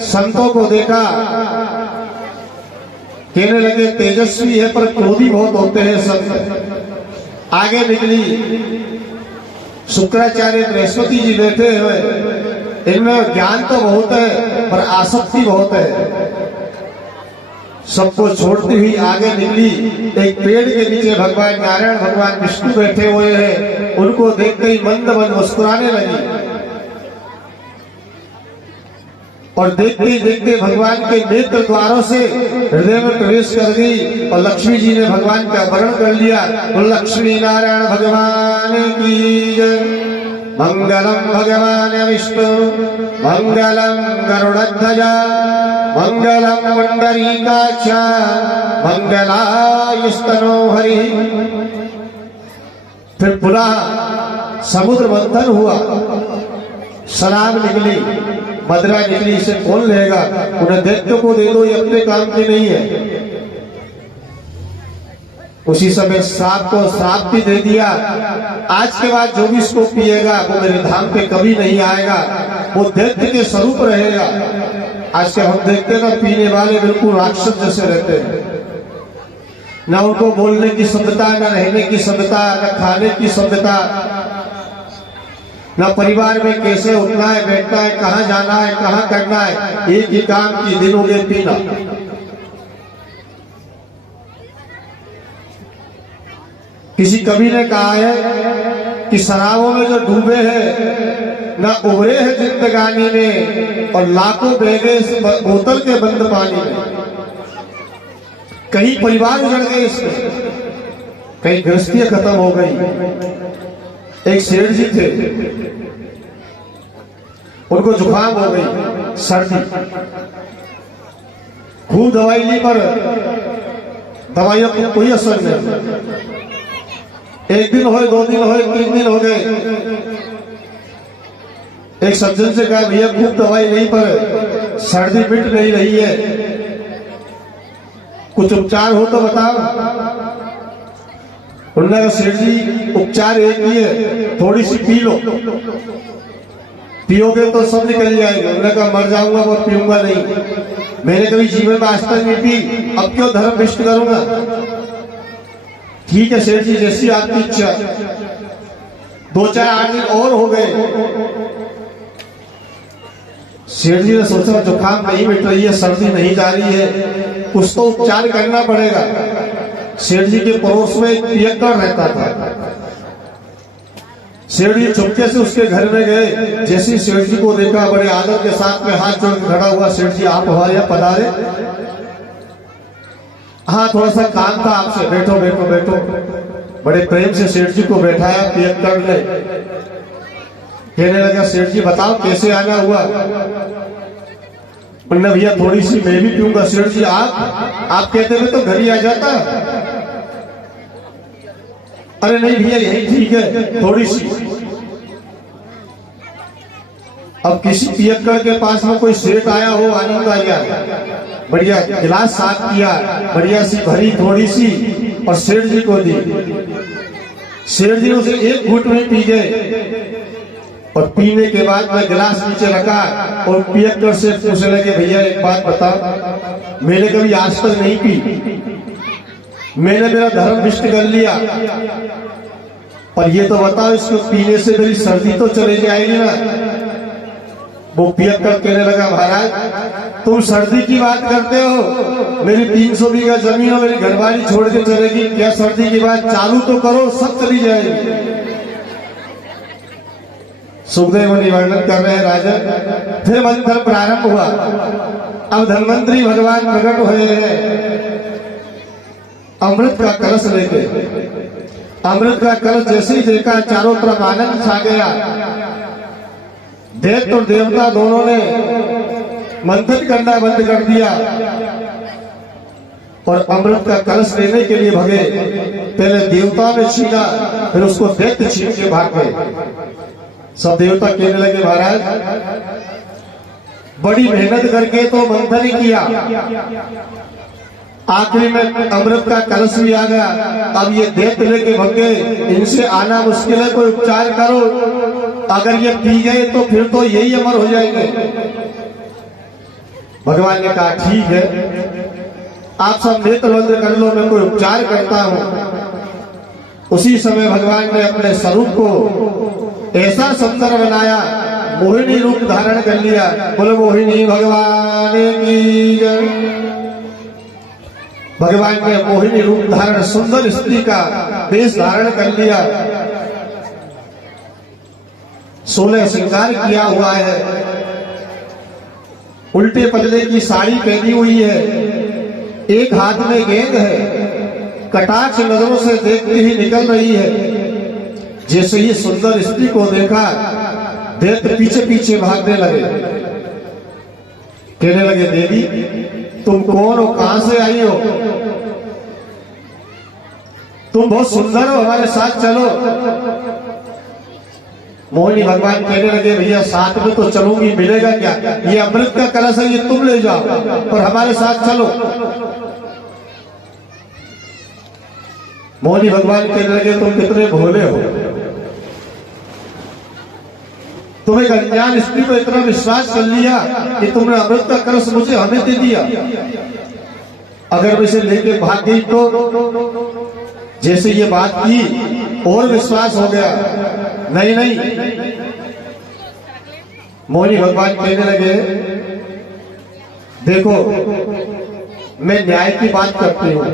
संतों को देखा, कहने लगे तेजस्वी है पर क्रोधी बहुत होते हैं संत। आगे निकली शुक्राचार्य बृहस्पति जी बैठे हुए, इनमें ज्ञान तो बहुत है पर आसक्ति बहुत है। सबको छोड़ती हुई आगे निकली। एक पेड़ के नीचे भगवान नारायण भगवान विष्णु बैठे हुए हैं, उनको देखते ही मंद मंद मुस्कुराने लगी और देखते ही देखते भगवान के नेत्र द्वारों से हृदय में प्रवेश कर गई और लक्ष्मी जी ने भगवान का वरण कर लिया। तो लक्ष्मी नारायण भगवान की जय। मंगलम भगवान विष्णु मंगलम गरुड़ध्वज मंगलम पुंडरीकाक्ष मंगलायस्तनो हरि। फिर पुनः समुद्र मंथन हुआ, शराब निकली, मदरा निकली। इसे कौन लेगा, उन्हें दैत्य को दे दो, ये अपने काम की नहीं है। उसी समय श्राप को श्राप भी दे दिया, आज के बाद जो भी इसको पिएगा वो मेरे धाम पे कभी नहीं आएगा, वो दैत्य के स्वरूप रहेगा। आज के हम देखते हैं ना, पीने वाले बिल्कुल राक्षस जैसे रहते हैं, न उनको बोलने की सभ्यता, न रहने की सभ्यता, न खाने की सभ्यता। ना परिवार में कैसे उठना है, बैठना है, कहाँ जाना है, कहाँ करना है, एक ही काम की दिन हो गए पीना। किसी कवि ने कहा है कि शराबों में जो डूबे हैं ना उभरे हैं जिंदगानी में, और लाखों बह गए इस बोतल के बंद पानी में। कहीं परिवार उजड़ गए इसमें, कहीं गृहस्थी खत्म हो गई। एक सेठ जी थे, उनको जुकाम हो गई, सर्दी, खूब दवाई ली पर दवाइयों को कोई असर नहीं। एक दिन हो, 2 दिन हो, 3 दिन हो गए। एक सज्जन से कहा, भैया खूब दवाई ली पर सर्दी मिट नहीं रही है, कुछ उपचार हो तो बताओ। उन्होंने कहा, सेठ जी उपचार एक ही है, थोड़ी सी पी लो, पियोगे तो सब निकल जाएगा। उन्होंने कहा, मर जाऊंगा और पीऊंगा नहीं, मैंने कभी जीवन में आज तक नहीं पी, अब क्यों धर्म भ्रष्ट करूंगा। ठीक है सेठ जी, जैसी आपकी इच्छा। 2-4-8 दिन और हो गए। सेठ जी ने सोचा जुकाम नहीं मिट रही है, सर्दी नहीं जा रही है, कुछ तो उपचार करना पड़ेगा। सेठ जी के पड़ोस में एक पियक्कड़ रहता था। सेठ जी चुपके से उसके घर में गए। जैसे ही सेठ जी को देखा, बड़े आदर के साथ में हाथ जोड़ खड़ा हुआ, सेठ जी आप हमारे यहाँ पधारे। हाँ, थोड़ा सा काम था आपसे, बैठो बैठो बैठो। बड़े प्रेम से सेठ जी को बैठाया पियक्कड़ ने। कहने लगा, सेठ जी बताओ कैसे आना हुआ। बोले, भैया थोड़ी सी मैं भी पीऊंगा। सेठ जी आप कहते हुए तो घर ही आ जाता। अरे नहीं भैया यही ठीक है, थोड़ी सी। अब किसी पियक्कड़ के पास में कोई सेठ आया हो, आनंद आ गया, बढ़िया गिलास साफ किया, बढ़िया सी भरी थोड़ी सी और सेठ जी को दी। सेठ जी उसे एक घूंट में पी गए, और पीने के बाद में गिलास नीचे रखा और पियक्कड़ से पूछने लगे, भैया एक बात बताओ, मैंने कभी आज तक नहीं पी, मैंने मेरा धर्म भ्रष्ट कर लिया, पर ये तो बताओ इसको पीने से मेरी सर्दी तो चले जाएगी ना। वो पियक्कड़ कहने लगा, महाराज तुम सर्दी की बात करते हो, मेरी 300 बीघा जमीन और मेरी घरवाली छोड़ के चलेगी क्या? सर्दी की बात चालू तो करो, सब चली जाएगी। सुखदेव मुनि वर्णन कर रहे हैं, राजन फिर मंथन प्रारंभ हुआ। अब धन्वंतरी भगवान प्रकट हुए हैं अमृत का कलश लेके। अमृत का कलश जैसे ही देखा, चारों तरफ आनंद छा गया। दैत्य और देवता दोनों ने मंथन करना बंद कर दिया और अमृत का कलश लेने के लिए भगे। पहले देवता ने छीना, फिर उसको दैत्य छीन के भाग गए। सब देवता कहने लगे, महाराज बड़ी मेहनत करके तो मंथन ही किया, आखिरी में अमृत का कलश भी आ गया, अब ये दैत्य लेके भगे, इनसे आना मुश्किल है, कोई उपचार करो। अगर ये पी गए तो फिर तो यही अमर हो जाएंगे। भगवान ने कहा, ठीक है आप सब नेत्र बंद कर लो, मैं कोई उपचार करता हूं। उसी समय भगवान ने अपने स्वरूप को ऐसा सुंदर बनाया, मोहिनी रूप धारण कर लिया। बोलो मोहिनी भगवान की जय। भगवान ने मोहिनी रूप धारण, सुंदर स्त्री का वेश धारण कर लिया, 16 श्रृंगार किया हुआ है, उल्टे पल्ले की साड़ी पहनी हुई है, एक हाथ में गेंद है, कटाक्ष नजरों से देखते ही निकल रही है। जैसे ही सुंदर स्त्री को देखा, दैत्य पीछे पीछे भागने लगे। कहने लगे, देवी तुम कौन हो, कहां से आई हो? तुम बहुत सुंदर हो, हमारे साथ चलो। मोहिनी भगवान कहने लगे, भैया साथ में तो चलूंगी, मिलेगा क्या? ये अमृत का कलश है, ये तुम ले जाओ, पर हमारे साथ चलो। मोहिनी भगवान कहने लगे, तुम कितने भोले हो, तुम एक अज्ञान स्त्री को इतना विश्वास कर लिया कि तुमने अमृत का कलश मुझे हमें दे दिया। अगर मैं इसे लेके भाग गई तो? जैसे ये बात की और विश्वास हो गया, नहीं नहीं मोहिनी भगवान कहने लगे, देखो मैं न्याय की बात करती हूं।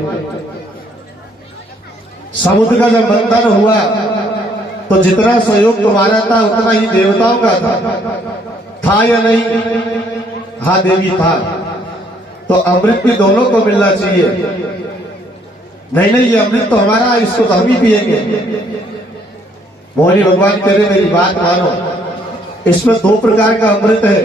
समुद्र का जब मंथन हुआ तो जितना सहयोग तुम्हारा था उतना ही देवताओं का था या नहीं? हाँ देवी था। तो अमृत भी दोनों को मिलना चाहिए। नहीं नहीं, ये अमृत तो हमारा है, इसको तो हम ही पिएंगे। मोहिनी भगवान कह रहे मेरी बात मानो, इसमें दो प्रकार का अमृत है।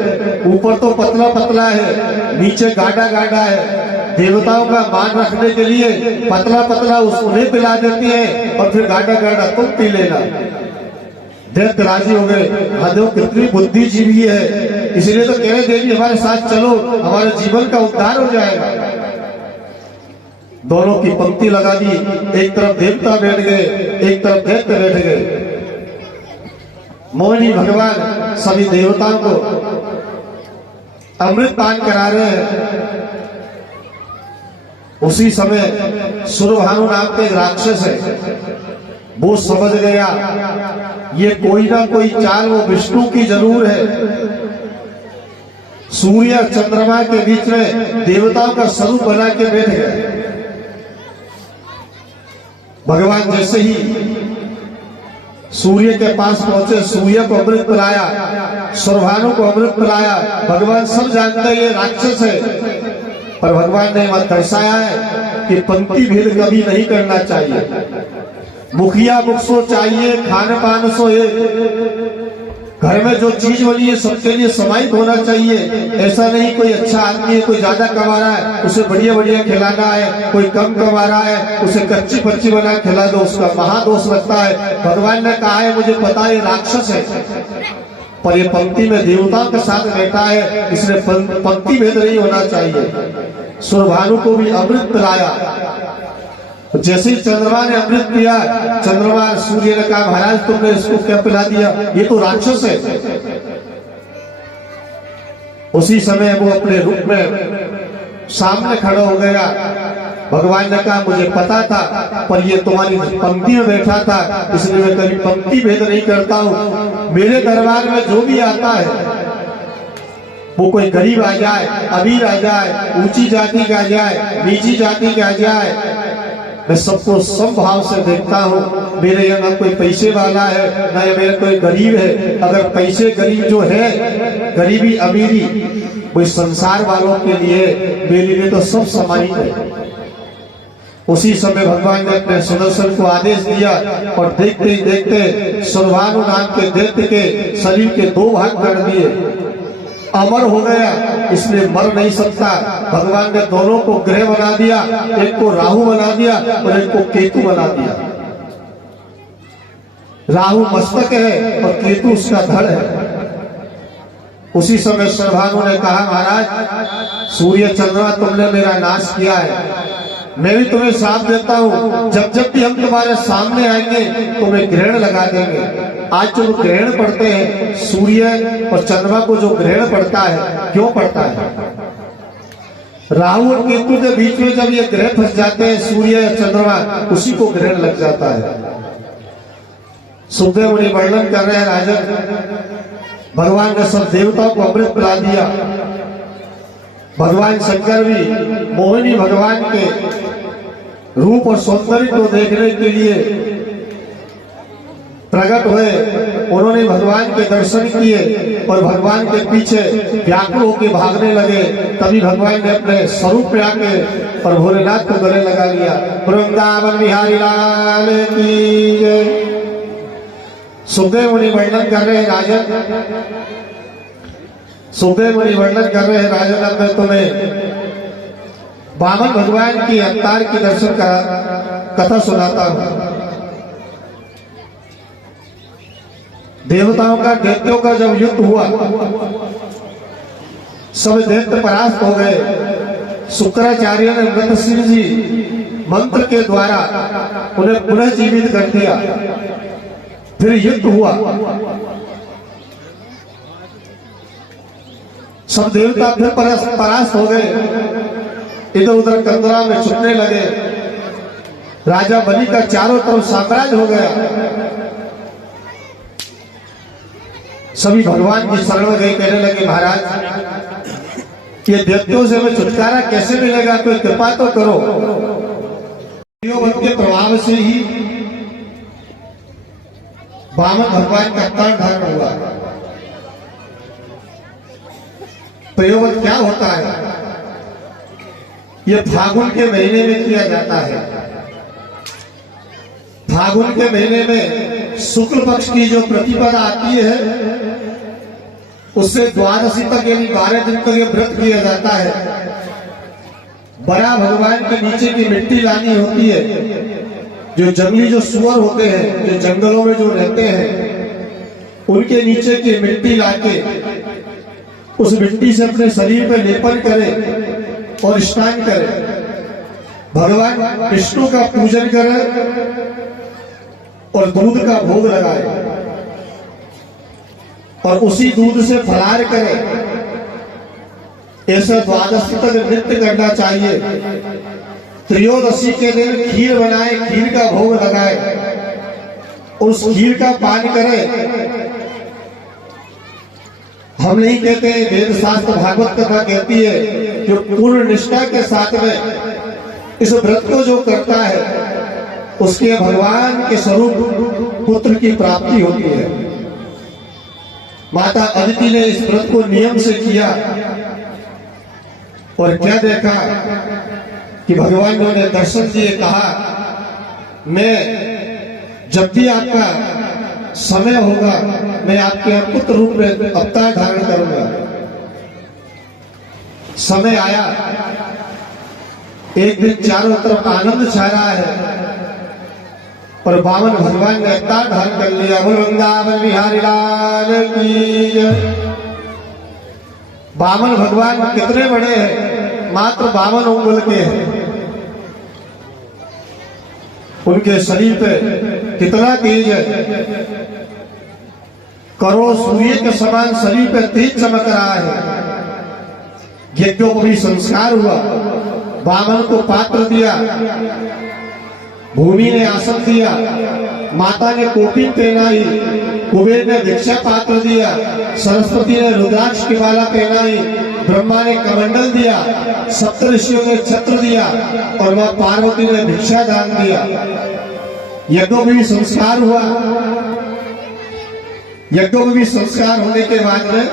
ऊपर तो पतला पतला है, नीचे गाढ़ा गाढ़ा है। देवताओं का मान रखने के लिए पतला पतला उन्हें पिला देती है और फिर गाढ़ा गाढ़ा तुम पी लेना। दैत्य राजी हो गए, महादेव कितनी बुद्धिजीवी है, इसलिए तो कह रहे देवी हमारे साथ चलो, हमारे जीवन का उद्धार हो जाएगा। दोनों की पंक्ति लगा दी, एक तरफ देवता बैठ गए, एक तरफ दैत्य बैठ गए। मोहिनी भगवान सभी देवताओं को अमृत पान करा रहे हैं। उसी समय सुरभानु नाम के एक राक्षस है, वो समझ गया ये कोई ना कोई चाल वो विष्णु की जरूर है। सूर्य और चंद्रमा के बीच में देवताओं का स्वरूप बना के बैठ गए। भगवान जैसे ही सूर्य के पास पहुंचे, सूर्य को अमृत पिलाया, सुरभानु को अमृत पिलाया। भगवान सब जानते हैं ये राक्षस है, पर भगवान ने मत दर्शाया है कि पंक्ति भेद कभी नहीं करना चाहिए। मुखिया मुख सो चाहिए, खान पान सो एक। घर में जो चीज बनी है सबके लिए समाहित होना चाहिए। ऐसा नहीं कोई अच्छा आदमी है, कोई ज्यादा कमा रहा है उसे बढ़िया बढ़िया खिलाना है, कोई कम कमा रहा है उसे कच्ची पच्ची बना खिला दो, उसका महादोष लगता है। भगवान ने कहा है मुझे पता है राक्षस है, पर ये पंक्ति में देवताओं के साथ बैठा है, इसलिए पंक्ति भेद नहीं होना चाहिए। सुरभानु को भी अमृत पिलाया। जैसे ही चंद्रमा ने अमृत पिया, चंद्रमा सूर्य ने कहा महाराज तुमने इसको क्या पिला दिया, ये तो राक्षस है। उसी समय वो अपने रूप में सामने खड़ा हो गया। भगवान ने कहा मुझे पता था, पर ये तुम्हारी पंक्ति में बैठा था, इसलिए मैं कभी पंक्ति भेद नहीं करता हूँ। मेरे दरबार में जो भी आता है, वो कोई गरीब आ जाए, अमीर आ जाए, ऊंची जाति का आ जाए, नीची जाति का आ जाए, मैं सबको समभाव से देखता हूँ। मेरे यहाँ ना कोई पैसे वाला है, ना मेरा कोई गरीब है। अगर पैसे गरीब जो है, गरीबी अमीरी कोई संसार वालों के लिए, मेरे लिए तो सब समाहित है। उसी समय भगवान ने अपने सुदर्शन को आदेश दिया और देखते ही देखते सुरभानु नाम के दैत्य के शरीर के दो भाग कर दिए। अमर हो गया, इसलिए मर नहीं सकता। भगवान ने दोनों को ग्रह बना दिया, एक को राहु बना दिया और एक को केतु बना दिया। राहु मस्तक है और केतु उसका धड़ है। उसी समय सुरभानु ने कहा महाराज सूर्य चंद्रमा तुमने मेरा नाश किया है, मैं भी तुम्हें साथ देता हूँ। जब जब भी हम तुम्हारे सामने आएंगे तुम्हें ग्रहण लगा देंगे। आज जो ग्रहण पड़ते हैं, सूर्य और चंद्रमा को जो ग्रहण पड़ता है, क्यों पड़ता है? राहु और केतु के बीच में जब ये ग्रह फंस जाते हैं, सूर्य और चंद्रमा, उसी को ग्रहण लग जाता है। सुखदेव मुनि वर्णन कर रहे हैं राजन, भगवान ने सब देवताओं को अमृत पिला दिया। भगवान शंकर भी मोहिनी भगवान के रूप और सौंदर्य को देखने के लिए प्रकट हुए। उन्होंने भगवान के दर्शन किए और भगवान के पीछे व्याकुल होकर भागने लगे। तभी भगवान ने अपने स्वरूप में आके और भोलेनाथ को गले लगा लिया। वृंदावन बिहारी लाल की जय। सुखदेव मुनि वर्णन कर रहे हैं राजन, सुखदेव मुनि वर्णन कर रहे हैं राजन, अब मैं तुम्हें वामन भगवान की अवतार की दर्शन का कथा सुनाता हूं। देवताओं का दैत्यों का जब युद्ध हुआ, सब दैत्य परास्त हो गए। शुक्राचार्य ने मृतसिंह जी मंत्र के द्वारा उन्हें पुनः जीवित कर दिया। फिर युद्ध हुआ, सब देवता फिर परास्त हो गए। इधर उधर कंदरा में छुपने लगे। राजा बलि का चारों तरफ साम्राज्य हो गया। सभी भगवान की शरण में गए, कहने लगे महाराज ये दैत्यों से हमें छुटकारा कैसे मिलेगा, कोई कृपा तो करो। के प्रभाव से ही वामन भगवान का अवतार धारण हुआ। प्रयोग क्या होता है, यह फागुन के महीने में किया जाता है। फागुन के महीने में शुक्ल पक्ष की जो प्रतिपदा आती है उससे द्वादशी तक यानी 12 दिन तक ये व्रत किया जाता है। बड़ा भगवान के नीचे की मिट्टी लानी होती है। जो जंगली जो सुअर होते हैं, जो जंगलों में जो रहते हैं, उनके नीचे की मिट्टी लाके उस मिट्टी से अपने शरीर पे लेपन करें और स्नान करें, भगवान विष्णु का पूजन करें और दूध का भोग लगाए और उसी दूध से फलाहार करें। ऐसा द्वादशी तक नृत्य करना चाहिए। त्रयोदशी के दिन खीर बनाए, खीर का भोग लगाए, उस खीर का पान करें। हम नहीं कहते, वेद शास्त्र भागवत कथा कहती है जो पूर्ण निष्ठा के साथ में इस व्रत को जो करता है उसके भगवान के स्वरूप पुत्र की प्राप्ति होती है। माता अदिति ने इस व्रत को नियम से किया और क्या देखा कि भगवान ने उन्हें दर्शन दिए, कहा मैं जब भी आपका समय होगा मैं आपके पुत्र रूप में अवतार धारण करूंगा। समय आया, एक दिन चारों तरफ आनंद छा रहा है और वामन भगवान ने अवतार धारण कर लिया। वृंदावन बिहारी लाल की जय। वामन भगवान कितने बड़े हैं, मात्र 52 उंगल के हैं। उनके शरीर पे कितना तेज है, करोड़ सूर्य के समान शरीर पे तेज चमक रहा है। यज्ञों को भी संस्कार हुआ, वामन को पात्र दिया, भूमि ने आसन दिया, माता ने कोटि पहनाई, कुबेर ने भिक्षा पात्र दिया, सरस्वती ने रुद्राक्ष की माला पहनाई, ब्रह्मा ने कमंडल दिया, सप्त ऋषियों ने छत्र दिया और मां पार्वती ने भिक्षा दान दिया। यज्ञों में भी संस्कार हुआ। यज्ञों में भी संस्कार होने के बाद में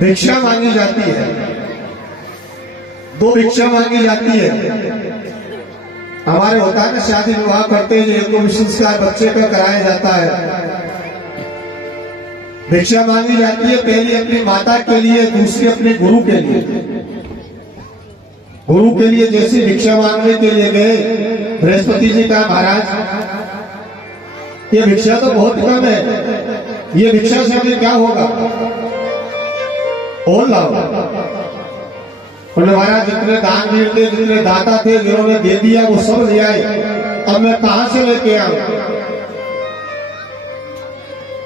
भिक्षा मांगी जाती है। 2 भिक्षा मांगी जाती है। हमारे होता है ना, शादी विवाह करते हैं, यज्ञ भी संस्कार बच्चे का कराया जाता है। भिक्षा मांगी जाती है, पहली अपनी माता के लिए, दूसरी अपने गुरु के लिए। गुरु के लिए जैसे भिक्षा मांगने के लिए गए, बृहस्पति जी का महाराज ये भिक्षा तो बहुत कम है, ये भिक्षा से हमें क्या होगा, और लाओ। उन्होंने महाराज जितने दानवीर थे, जितने दाता थे, जिन्होंने दे दिया वो सब ले आए, अब मैं कहां से लेके आऊं।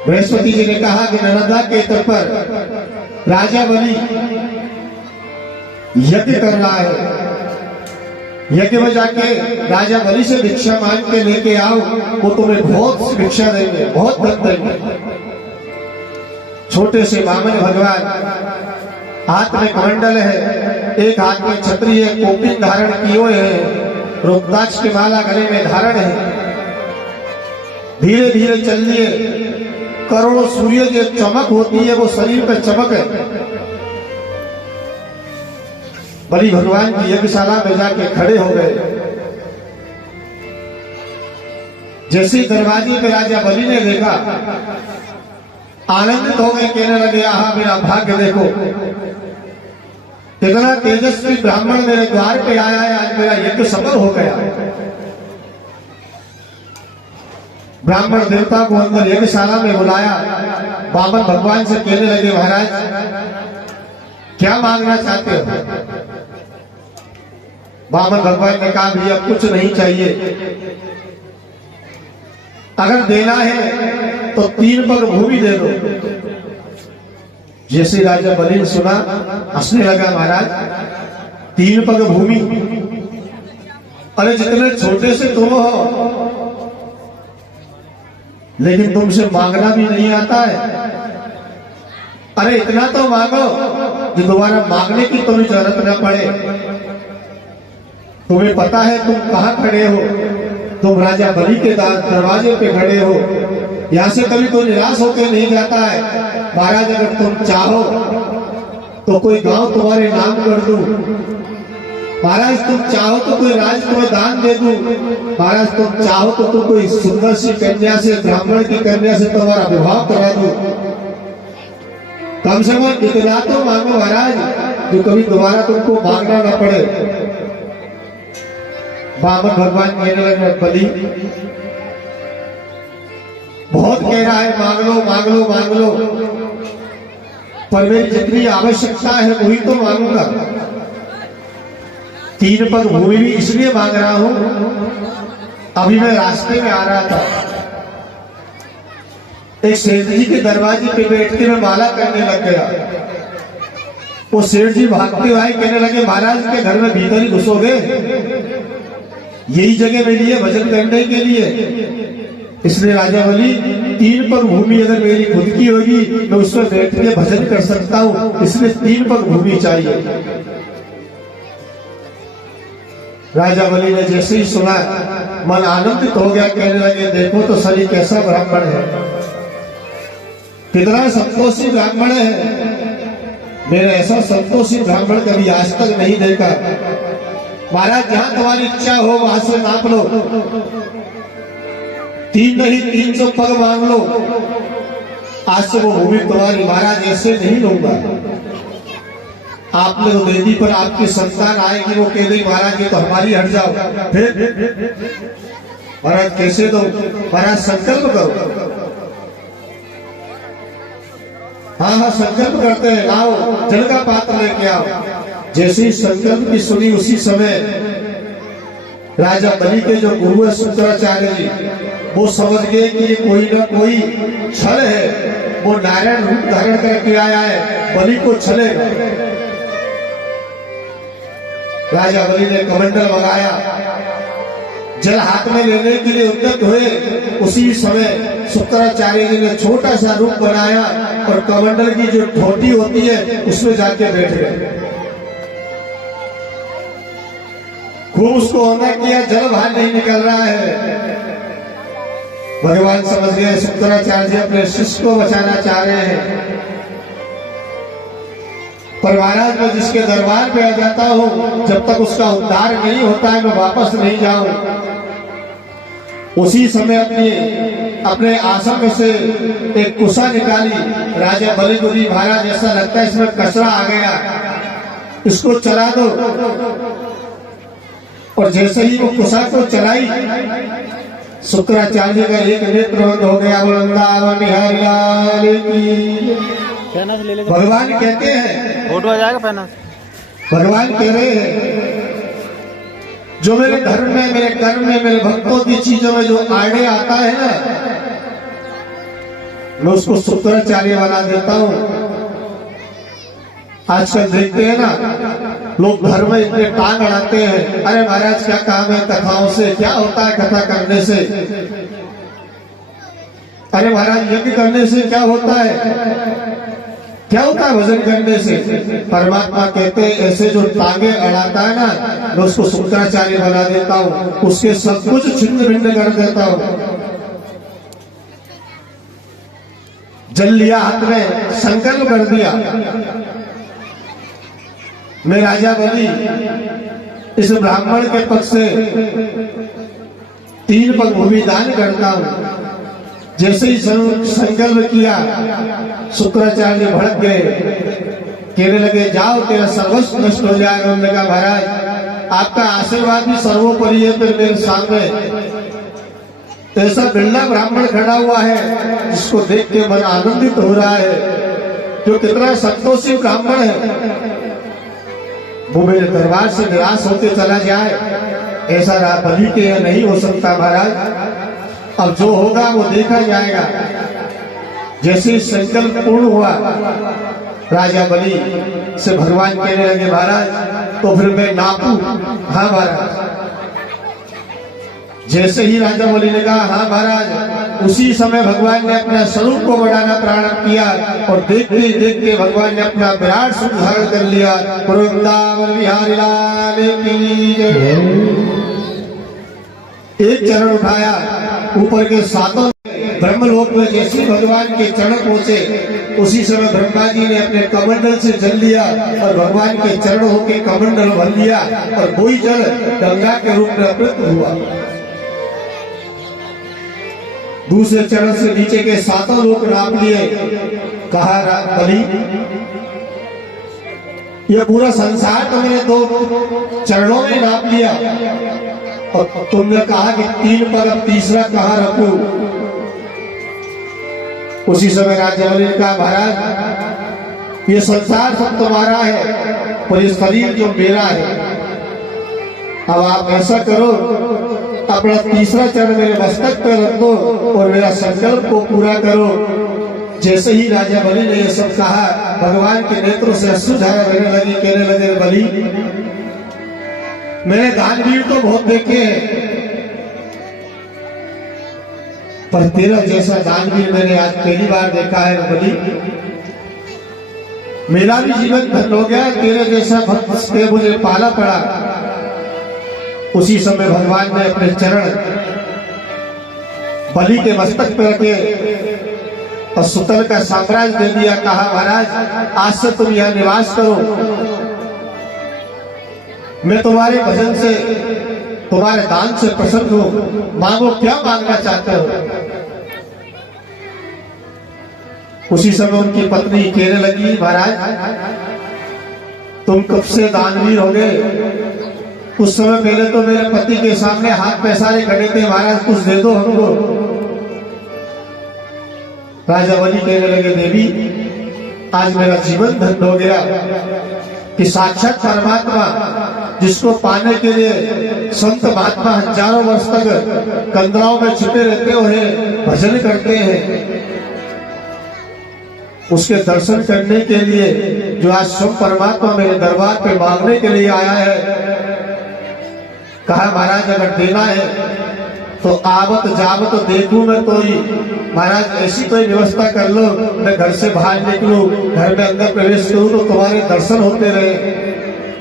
बृहस्पति जी ने कहा कि नर्मदा के तट पर राजा बलि यज्ञ कर रहा है, यज्ञ में जाके राजा बलि से भिक्षा मांग के लेके आओ, वो तुम्हें बहुत भिक्षा देंगे, बहुत धन देंगे। छोटे से वामन भगवान, हाथ में कमंडल है, एक हाथ में छतरी है, कोपिन धारण किए हुए है, रुद्राक्ष की माला गले में धारण है। धीरे धीरे चल लिए, करोड़ों सूर्य जो चमक होती है वो शरीर पे चमक है। बलि भगवान की यज्ञशाला में जाके खड़े हो गए। जैसे दरवाजे पे राजा बलि ने देखा, आनंदित हो गए, कहने लगे आहा मेरा भाग्य देखो, कितना तेजस्वी ब्राह्मण मेरे द्वार पे आया है, आज मेरा यज्ञ सफल हो गया। ब्राह्मण देवता को अंदर यज्ञशाला में बुलाया, वामन भगवान से कहने लगे महाराज क्या मांगना चाहते हो। वामन भगवान ने कहा भैया कुछ नहीं चाहिए, अगर देना है तो 3 पग भूमि दे दो। जैसे राजा बलि ने सुना, हंसने लगा, महाराज 3 पग भूमि, अरे जितने छोटे से तुम हो, लेकिन तुमसे मांगना भी नहीं आता है, अरे इतना तो मांगो जो दोबारा मांगने की तुम्हें जरूरत न पड़े। तुम्हें पता है तुम कहाँ खड़े हो, तुम राजा बलि के दरवाजे पे खड़े हो। यहाँ से कभी कोई निराश होकर नहीं जाता है। महाराज अगर तुम चाहो तो कोई गांव तुम्हारे नाम कर दूं, महाराज तुम चाहो तो कोई राज तुम्हें दान दे दूं, महाराज तुम चाहो तो तुम कोई सुंदर सी कन्या से, ब्राह्मण की कन्या से तुम्हारा विवाह करा दूं। कम से कम इतना तो मांगो महाराज जो कभी दोबारा तुमको मांगना ना पड़े। बामन भगवान कहने लगे बलि बहुत कह रहा है मांग लो मांग लो मांग लो, पर मेरी जितनी आवश्यकता है वही तो मांगूंगा। 3 पग भूमि भी इसलिए मांग रहा हूं, अभी मैं रास्ते में आ रहा था, एक सेठ जी के दरवाजे पे बैठ के मैं माला करने लग गया। वो सेठ जी भागते हुए कहने लगे महाराज के घर में भीतर ही घुसोगे, यही जगह मेरी है भजन करने के लिए। इसलिए राजा बलि 3 पग भूमि अगर मेरी खुद की होगी मैं उसमें बैठ के भजन कर सकता हूं, इसलिए 3 पग भूमि चाहिए। राजा बलि ने जैसे ही सुना मन आनंदित हो गया, कहने लगे देखो तो सही कैसा ब्राह्मण है, कितना संतोषी ब्राह्मण है, मैंने ऐसा संतोषी ब्राह्मण कभी आज तक नहीं देखा। महाराज जहां तुम्हारी इच्छा हो वहां से नाप लो, 3 नहीं 300 पग मांग लो, आज से वो भूमि तुम्हारी। महाराज ऐसे नहीं लूंगा, आपने वो दे दी पर आपकी संतान आएगी वो कह देगी महाराज ये तो हमारी, हट जाओ। फिर महाराज कैसे दो, महाराज संकल्प करो। हाँ हाँ संकल्प करते हैं, आओ जल का पात्र लेके आओ। जैसे ही संकल्प की सुनी उसी समय राजा बलि के जो गुरु है शुक्राचार्य जी, वो समझ गए कि ये कोई ना कोई छल है, वो नारायण रूप धारण करके आया है, बलि को छलेगा। राजा बलि ने कमंडल मंगाया, जल हाथ में लेने के लिए उद्यत हुए, उसी समय शुक्राचार्य जी ने छोटा सा रूप बनाया और कमंडल की जो ठोटी होती है उसमें जाके बैठ गए। खूब उसको होना किया, जल बाहर नहीं निकल रहा है। भगवान समझ गए शुक्राचार्य जी अपने शिष्य को बचाना चाह रहे हैं, पर महाराज मैं जिसके दरबार पे आ जाता हूं जब तक उसका उद्धार नहीं होता है मैं वापस नहीं जाऊं। उसी समय अपने आसन में से एक कुशा निकाली, राजा बलि को दी, महाराज ऐसा लगता है इसमें कचरा आ गया, इसको चला दो। और जैसे ही वो कुशा को चलाई, शुक्राचार्य का एक नेत्र बंद हो गया। वृंदावन बिहारी लाल की। भगवान कहते हैं, फोटो आ जाएगा पहना। भगवान कह रहे हैं जो मेरे धर्म में, मेरे कर्म में, मेरे भक्तों की चीजों में जो आड़े आता है ना, मैं उसको शुक्राचार्य बना देता हूं। आजकल देखते हैं ना लोग घर में इतने टांग अड़ाते हैं, अरे महाराज क्या काम है कथाओं से, क्या होता है कथा करने से, अरे महाराज यज्ञ करने से क्या होता है, क्या होता है भजन करने से। परमात्मा कहते हैं ऐसे जो टांगे अड़ाता है ना, मैं उसको शुक्राचार्य बना देता हूं, उसके सब कुछ छिन्न भिन्न कर देता हूं। जल लिया हाथ में, संकल्प कर दिया मैं राजा बलि इस ब्राह्मण के पक्ष से 3 पग भूमि दान करता हूं। जैसे ही संकल्प किया शुक्राचार्य भड़क गए, कहने लगे जाओ तेरा सर्वस्व नष्ट हो जाएगा। उन्होंने कहा महाराज आपका आशीर्वाद भी सर्वोपरि है, फिर मेरे सामने ऐसा बिरला ब्राह्मण खड़ा हुआ है जिसको देख के मन आनंदित हो रहा है, जो कितना संतोषी ब्राह्मण है, वो मेरे दरबार से निराश होकर चला जाए, ऐसा बलि के नहीं हो सकता महाराज। अब जो होगा वो देखा जाएगा। जैसे संकल्प पूर्ण हुआ, राजा बलि से भगवान कहने लगे महाराज तो फिर मैं नापूं। हाँ महाराज। जैसे ही राजा बलि ने कहा हाँ महाराज, उसी समय भगवान ने अपना स्वरूप को बढ़ाना प्रारंभ किया और देखते देखते भगवान ने अपना विराट स्वरूप धारण कर लिया। वृंदावन बिहारी लाल की जय। एक चरण उठाया, ऊपर के सातों ब्रह्मलोक में जैसे भगवान के चरण पहुंचे उसी समय ब्रह्मा जी ने अपने कमंडल से जल लिया और भगवान के चरण होके कमंडल भर लिया और वही जल गंगा के रूप में अमृत हुआ। दूसरे चरण से नीचे के सातों लोक नाप लिए। कहा बलि, यह पूरा संसार तुमने 2 चरणों में नाप लिया और तुमने कहा कि 3 पर अब तीसरा कहाँ रखूं। उसी समय राजा बलि ने कहा, महाराज ये संसार सब तुम्हारा है और ये शरीर जो मेरा है। अब आप ऐसा करो, अपना तीसरा चरण मेरे मस्तक पर रख दो और मेरा संकल्प को पूरा करो। जैसे ही राजा बलि ने यह सब कहा, भगवान के नेत्रों से अश्रुधारा बहने लगी। कहने लगे, बलि मैंने दानवीर तो बहुत देखे हैं, पर तेरा जैसा दानवीर मैंने आज पहली बार देखा है बलि। मेरा भी जीवन धन्य हो गया, तेरे जैसा भक्त से मुझे पाला पड़ा। उसी समय भगवान ने अपने चरण बलि के मस्तक पर रखे और सुतल का साम्राज्य दे दिया। कहा, महाराज आज से तुम यहां निवास करो, मैं तुम्हारे भजन से तुम्हारे दान से प्रसन्न हूं, मांगो क्या मांगना चाहते हो। उसी समय उनकी पत्नी कहने लगी, महाराज तुम कब से दानवीर हो गए। उस समय पहले तो मेरे पति के सामने हाथ पैसारे खड़े थे, महाराज कुछ दे दो हमको। राजा बलि कहने लगे, देवी आज मेरा जीवन धन्य हो गया कि साक्षात परमात्मा जिसको पाने के लिए संत महात्मा हजारों वर्ष तक कंदराओं में छिपे रहते हुए भजन करते हैं, उसके दर्शन करने के लिए जो आज स्वयं परमात्मा मेरे दरबार पे मांगने के लिए आया है। कहा, महाराज अगर देना है तो आवत जावत देखूं मैं तो ही, महाराज ऐसी कोई व्यवस्था कर लो, मैं घर से बाहर निकलूं, घर में अंदर प्रवेश करूं तो तुम्हारे दर्शन होते रहे।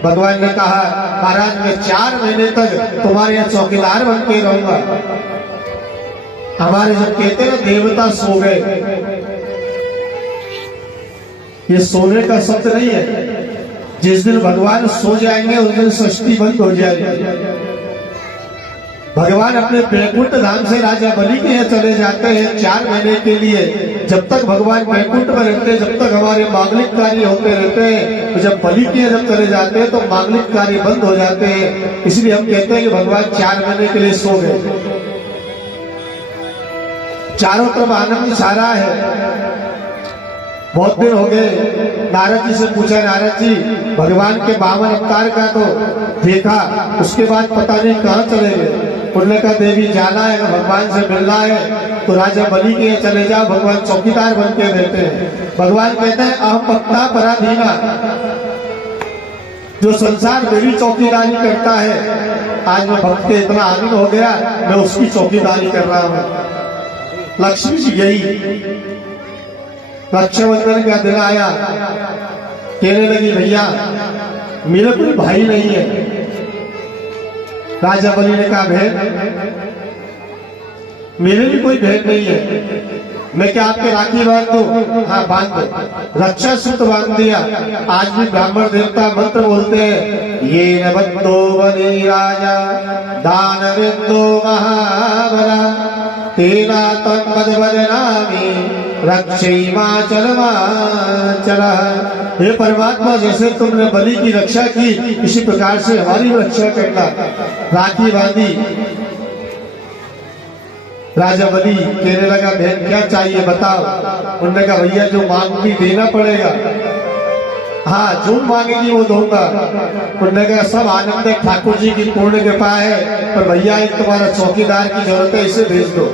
भगवान ने कहा, महाराज मैं 4 महीने तक तुम्हारे यहाँ चौकीदार बन के रहूंगा। हमारे जब कहते ना देवता सो गए, ये सोने का शब्द नहीं है। जिस दिन भगवान सो जाएंगे उस दिन सृष्टि बंद हो जाएगी। भगवान अपने बैकुंठ धाम से राजा बलि के यहाँ चले जाते हैं 4 महीने के लिए। जब तक भगवान बैकुंठ में रहते हैं, जब तक हमारे मांगलिक कार्य होते रहते हैं, तो जब बलि के जब चले जाते हैं तो मांगलिक कार्य बंद हो जाते हैं। इसलिए हम कहते हैं कि भगवान 4 महीने के लिए सो गए। चारों तरफ आनंद छा रहा है। बहुत दिन हो गए। नारद जी से पूछा, नारद जी भगवान के 52 अवतार का तो देखा, उसके बाद पता नहीं कहाँ चले गए। उन्होंने कहा, देवी जाना है, अगर भगवान से मिलना है तो राजा बलि के चले जाओ, भगवान चौकीदार बन के रहते हैं। भगवान कहते हैं, अहम भक्ता पराधीना, जो संसार मेरी चौकीदारी करता है, आज मैं भक्त के इतना आनंद हो गया, मैं उसकी चौकीदारी कर रहा हूं। लक्ष्मी जी गई, रक्षाबंधन का दिन आया, कहने लगी, भैया मेरा कोई भाई नहीं है। राजा बलि ने कहा, बहन मेरे भी कोई बहन नहीं है, मैं क्या आपके राखी बांध दूं? हाँ बांध दो। रक्षा सूत्र बांध दिया। आज भी ब्राह्मण देवता मंत्र बोलते हैं, ये नबद्धो बलि राजा दानवेंदो महाबला तेना तन्मद बदनामी रक्षैमाचल माचल। हे परमात्मा, जैसे तुमने बलि की रक्षा की, इसी प्रकार से हमारी रक्षा करना। राखी बांधी। राजा बलि कहने लगा, बहन क्या चाहिए बताओ। उन्होंने कहा, भैया जो मांगती देना पड़ेगा। हाँ जो मांगेगी वो दूंगा। उन्होंने कहा, सब आनंद है, ठाकुर जी की पूर्ण कृपा है, पर भैया एक तुम्हारा चौकीदार की जरूरत है, इसे भेज दो।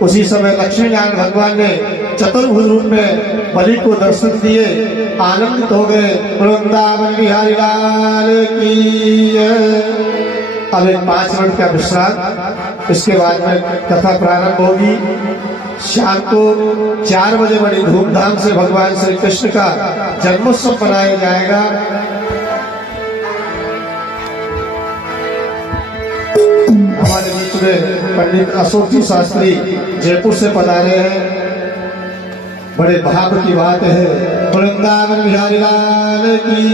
उसी समय लक्ष्मी नारायण भगवान ने चतुर्भुज रूप में बलि को दर्शन दिए, आनंदित हो गए। वृंदावन बिहारी लाल की। अब एक 5 मिनट का विश्राम। इसके बाद में कथा प्रारंभ होगी। शाम को 4 बजे बड़ी धूमधाम से भगवान श्री कृष्ण का जन्मोत्सव मनाया जाएगा। हमारे बीच में पंडित अशोक जी शास्त्री जयपुर से पधारे हैं। बड़े भाव की बात है। वृंदावन बिहारी लाल की।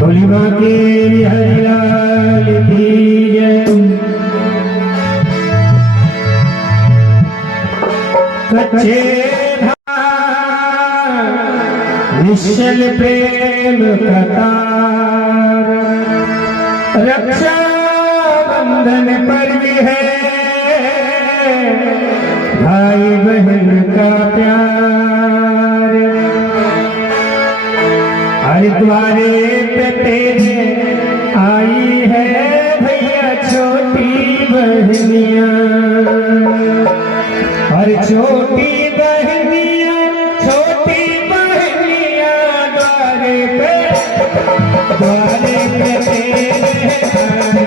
बोली माँ के बिहारी लाल की जय। कच्चे निश्चल प्रेम कतार रक्षा बंधन पर भी है भाई बहन का प्यार। हरिद्वारे पे तेरे आई है भैया छोटी बहनिया और छोटी बहनिया द्वारे पे तेरे आई है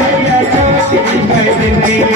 भैया छोटी बहनिया।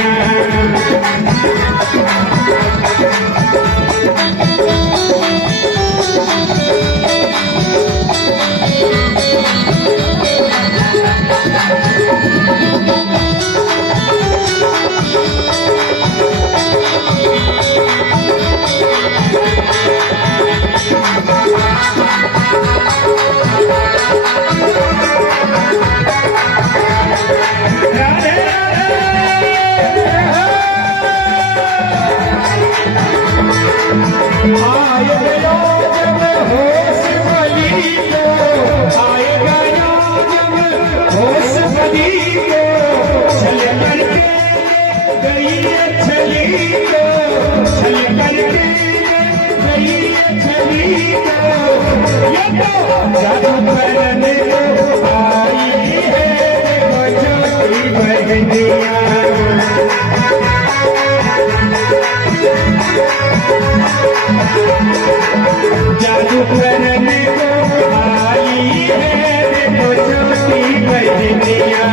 बहनिया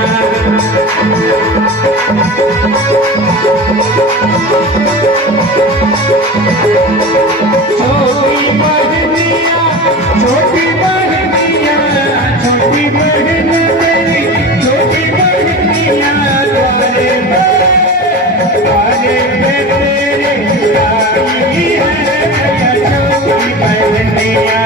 छोटी बहनिया छोटी बहनिया छोटी बहन मेरी छोटी बहनिया द्वारे पे तेरे आई है छोटी बहनिया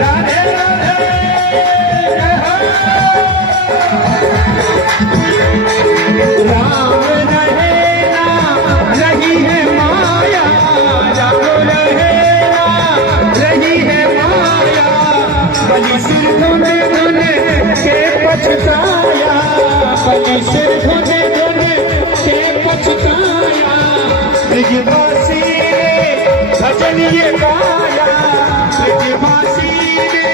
राधे राम रहे ना रही है माया राम रहे ना रही है माया बलि सिर धुने धुने के पछताया बलि सिर धुने धुने के पछताया ब्रजवासी भजन ये गाया ब्रजवासी ने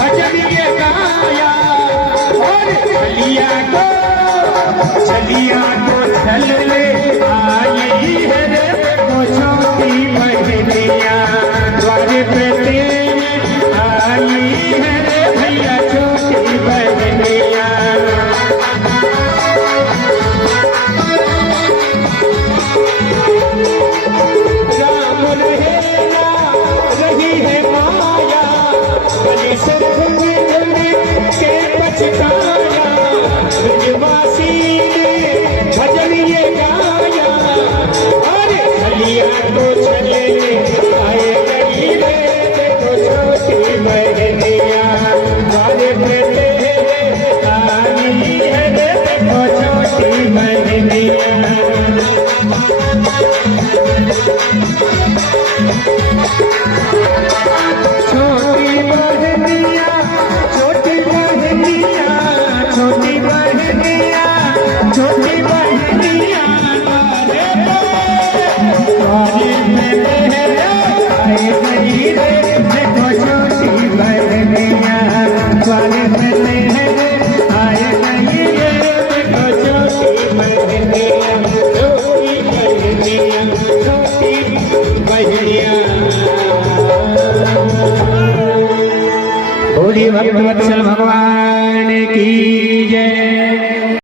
भजन ये गाया और चलिया को चल ले आई है रे वो छोटी बहनिया द्वारे पे तेरे आई है रे भैया छोटी बहनिया राम रहे ना रही है माया बलि सिर धुने धुने के पछताया ब्रजवासी ने भजन ये गाया अरे चलिया को चले आए गली रे देखो छोटी बहनिया द्वारे पे तेरे आई है रे देखो छोटी बहनिया छोटी बहनिया छोटी बहनिया छोटी बहनिया छोटी बहनिया द्वारे पे तेरे आए गई रे देखो छोटी बहनिया द्वारे पे तेरे आए गई रे देखो छोटी बहनिया छोटी बहनिया छोटी बहनिया बोलिए भक्त वत्सल भगवान की जय।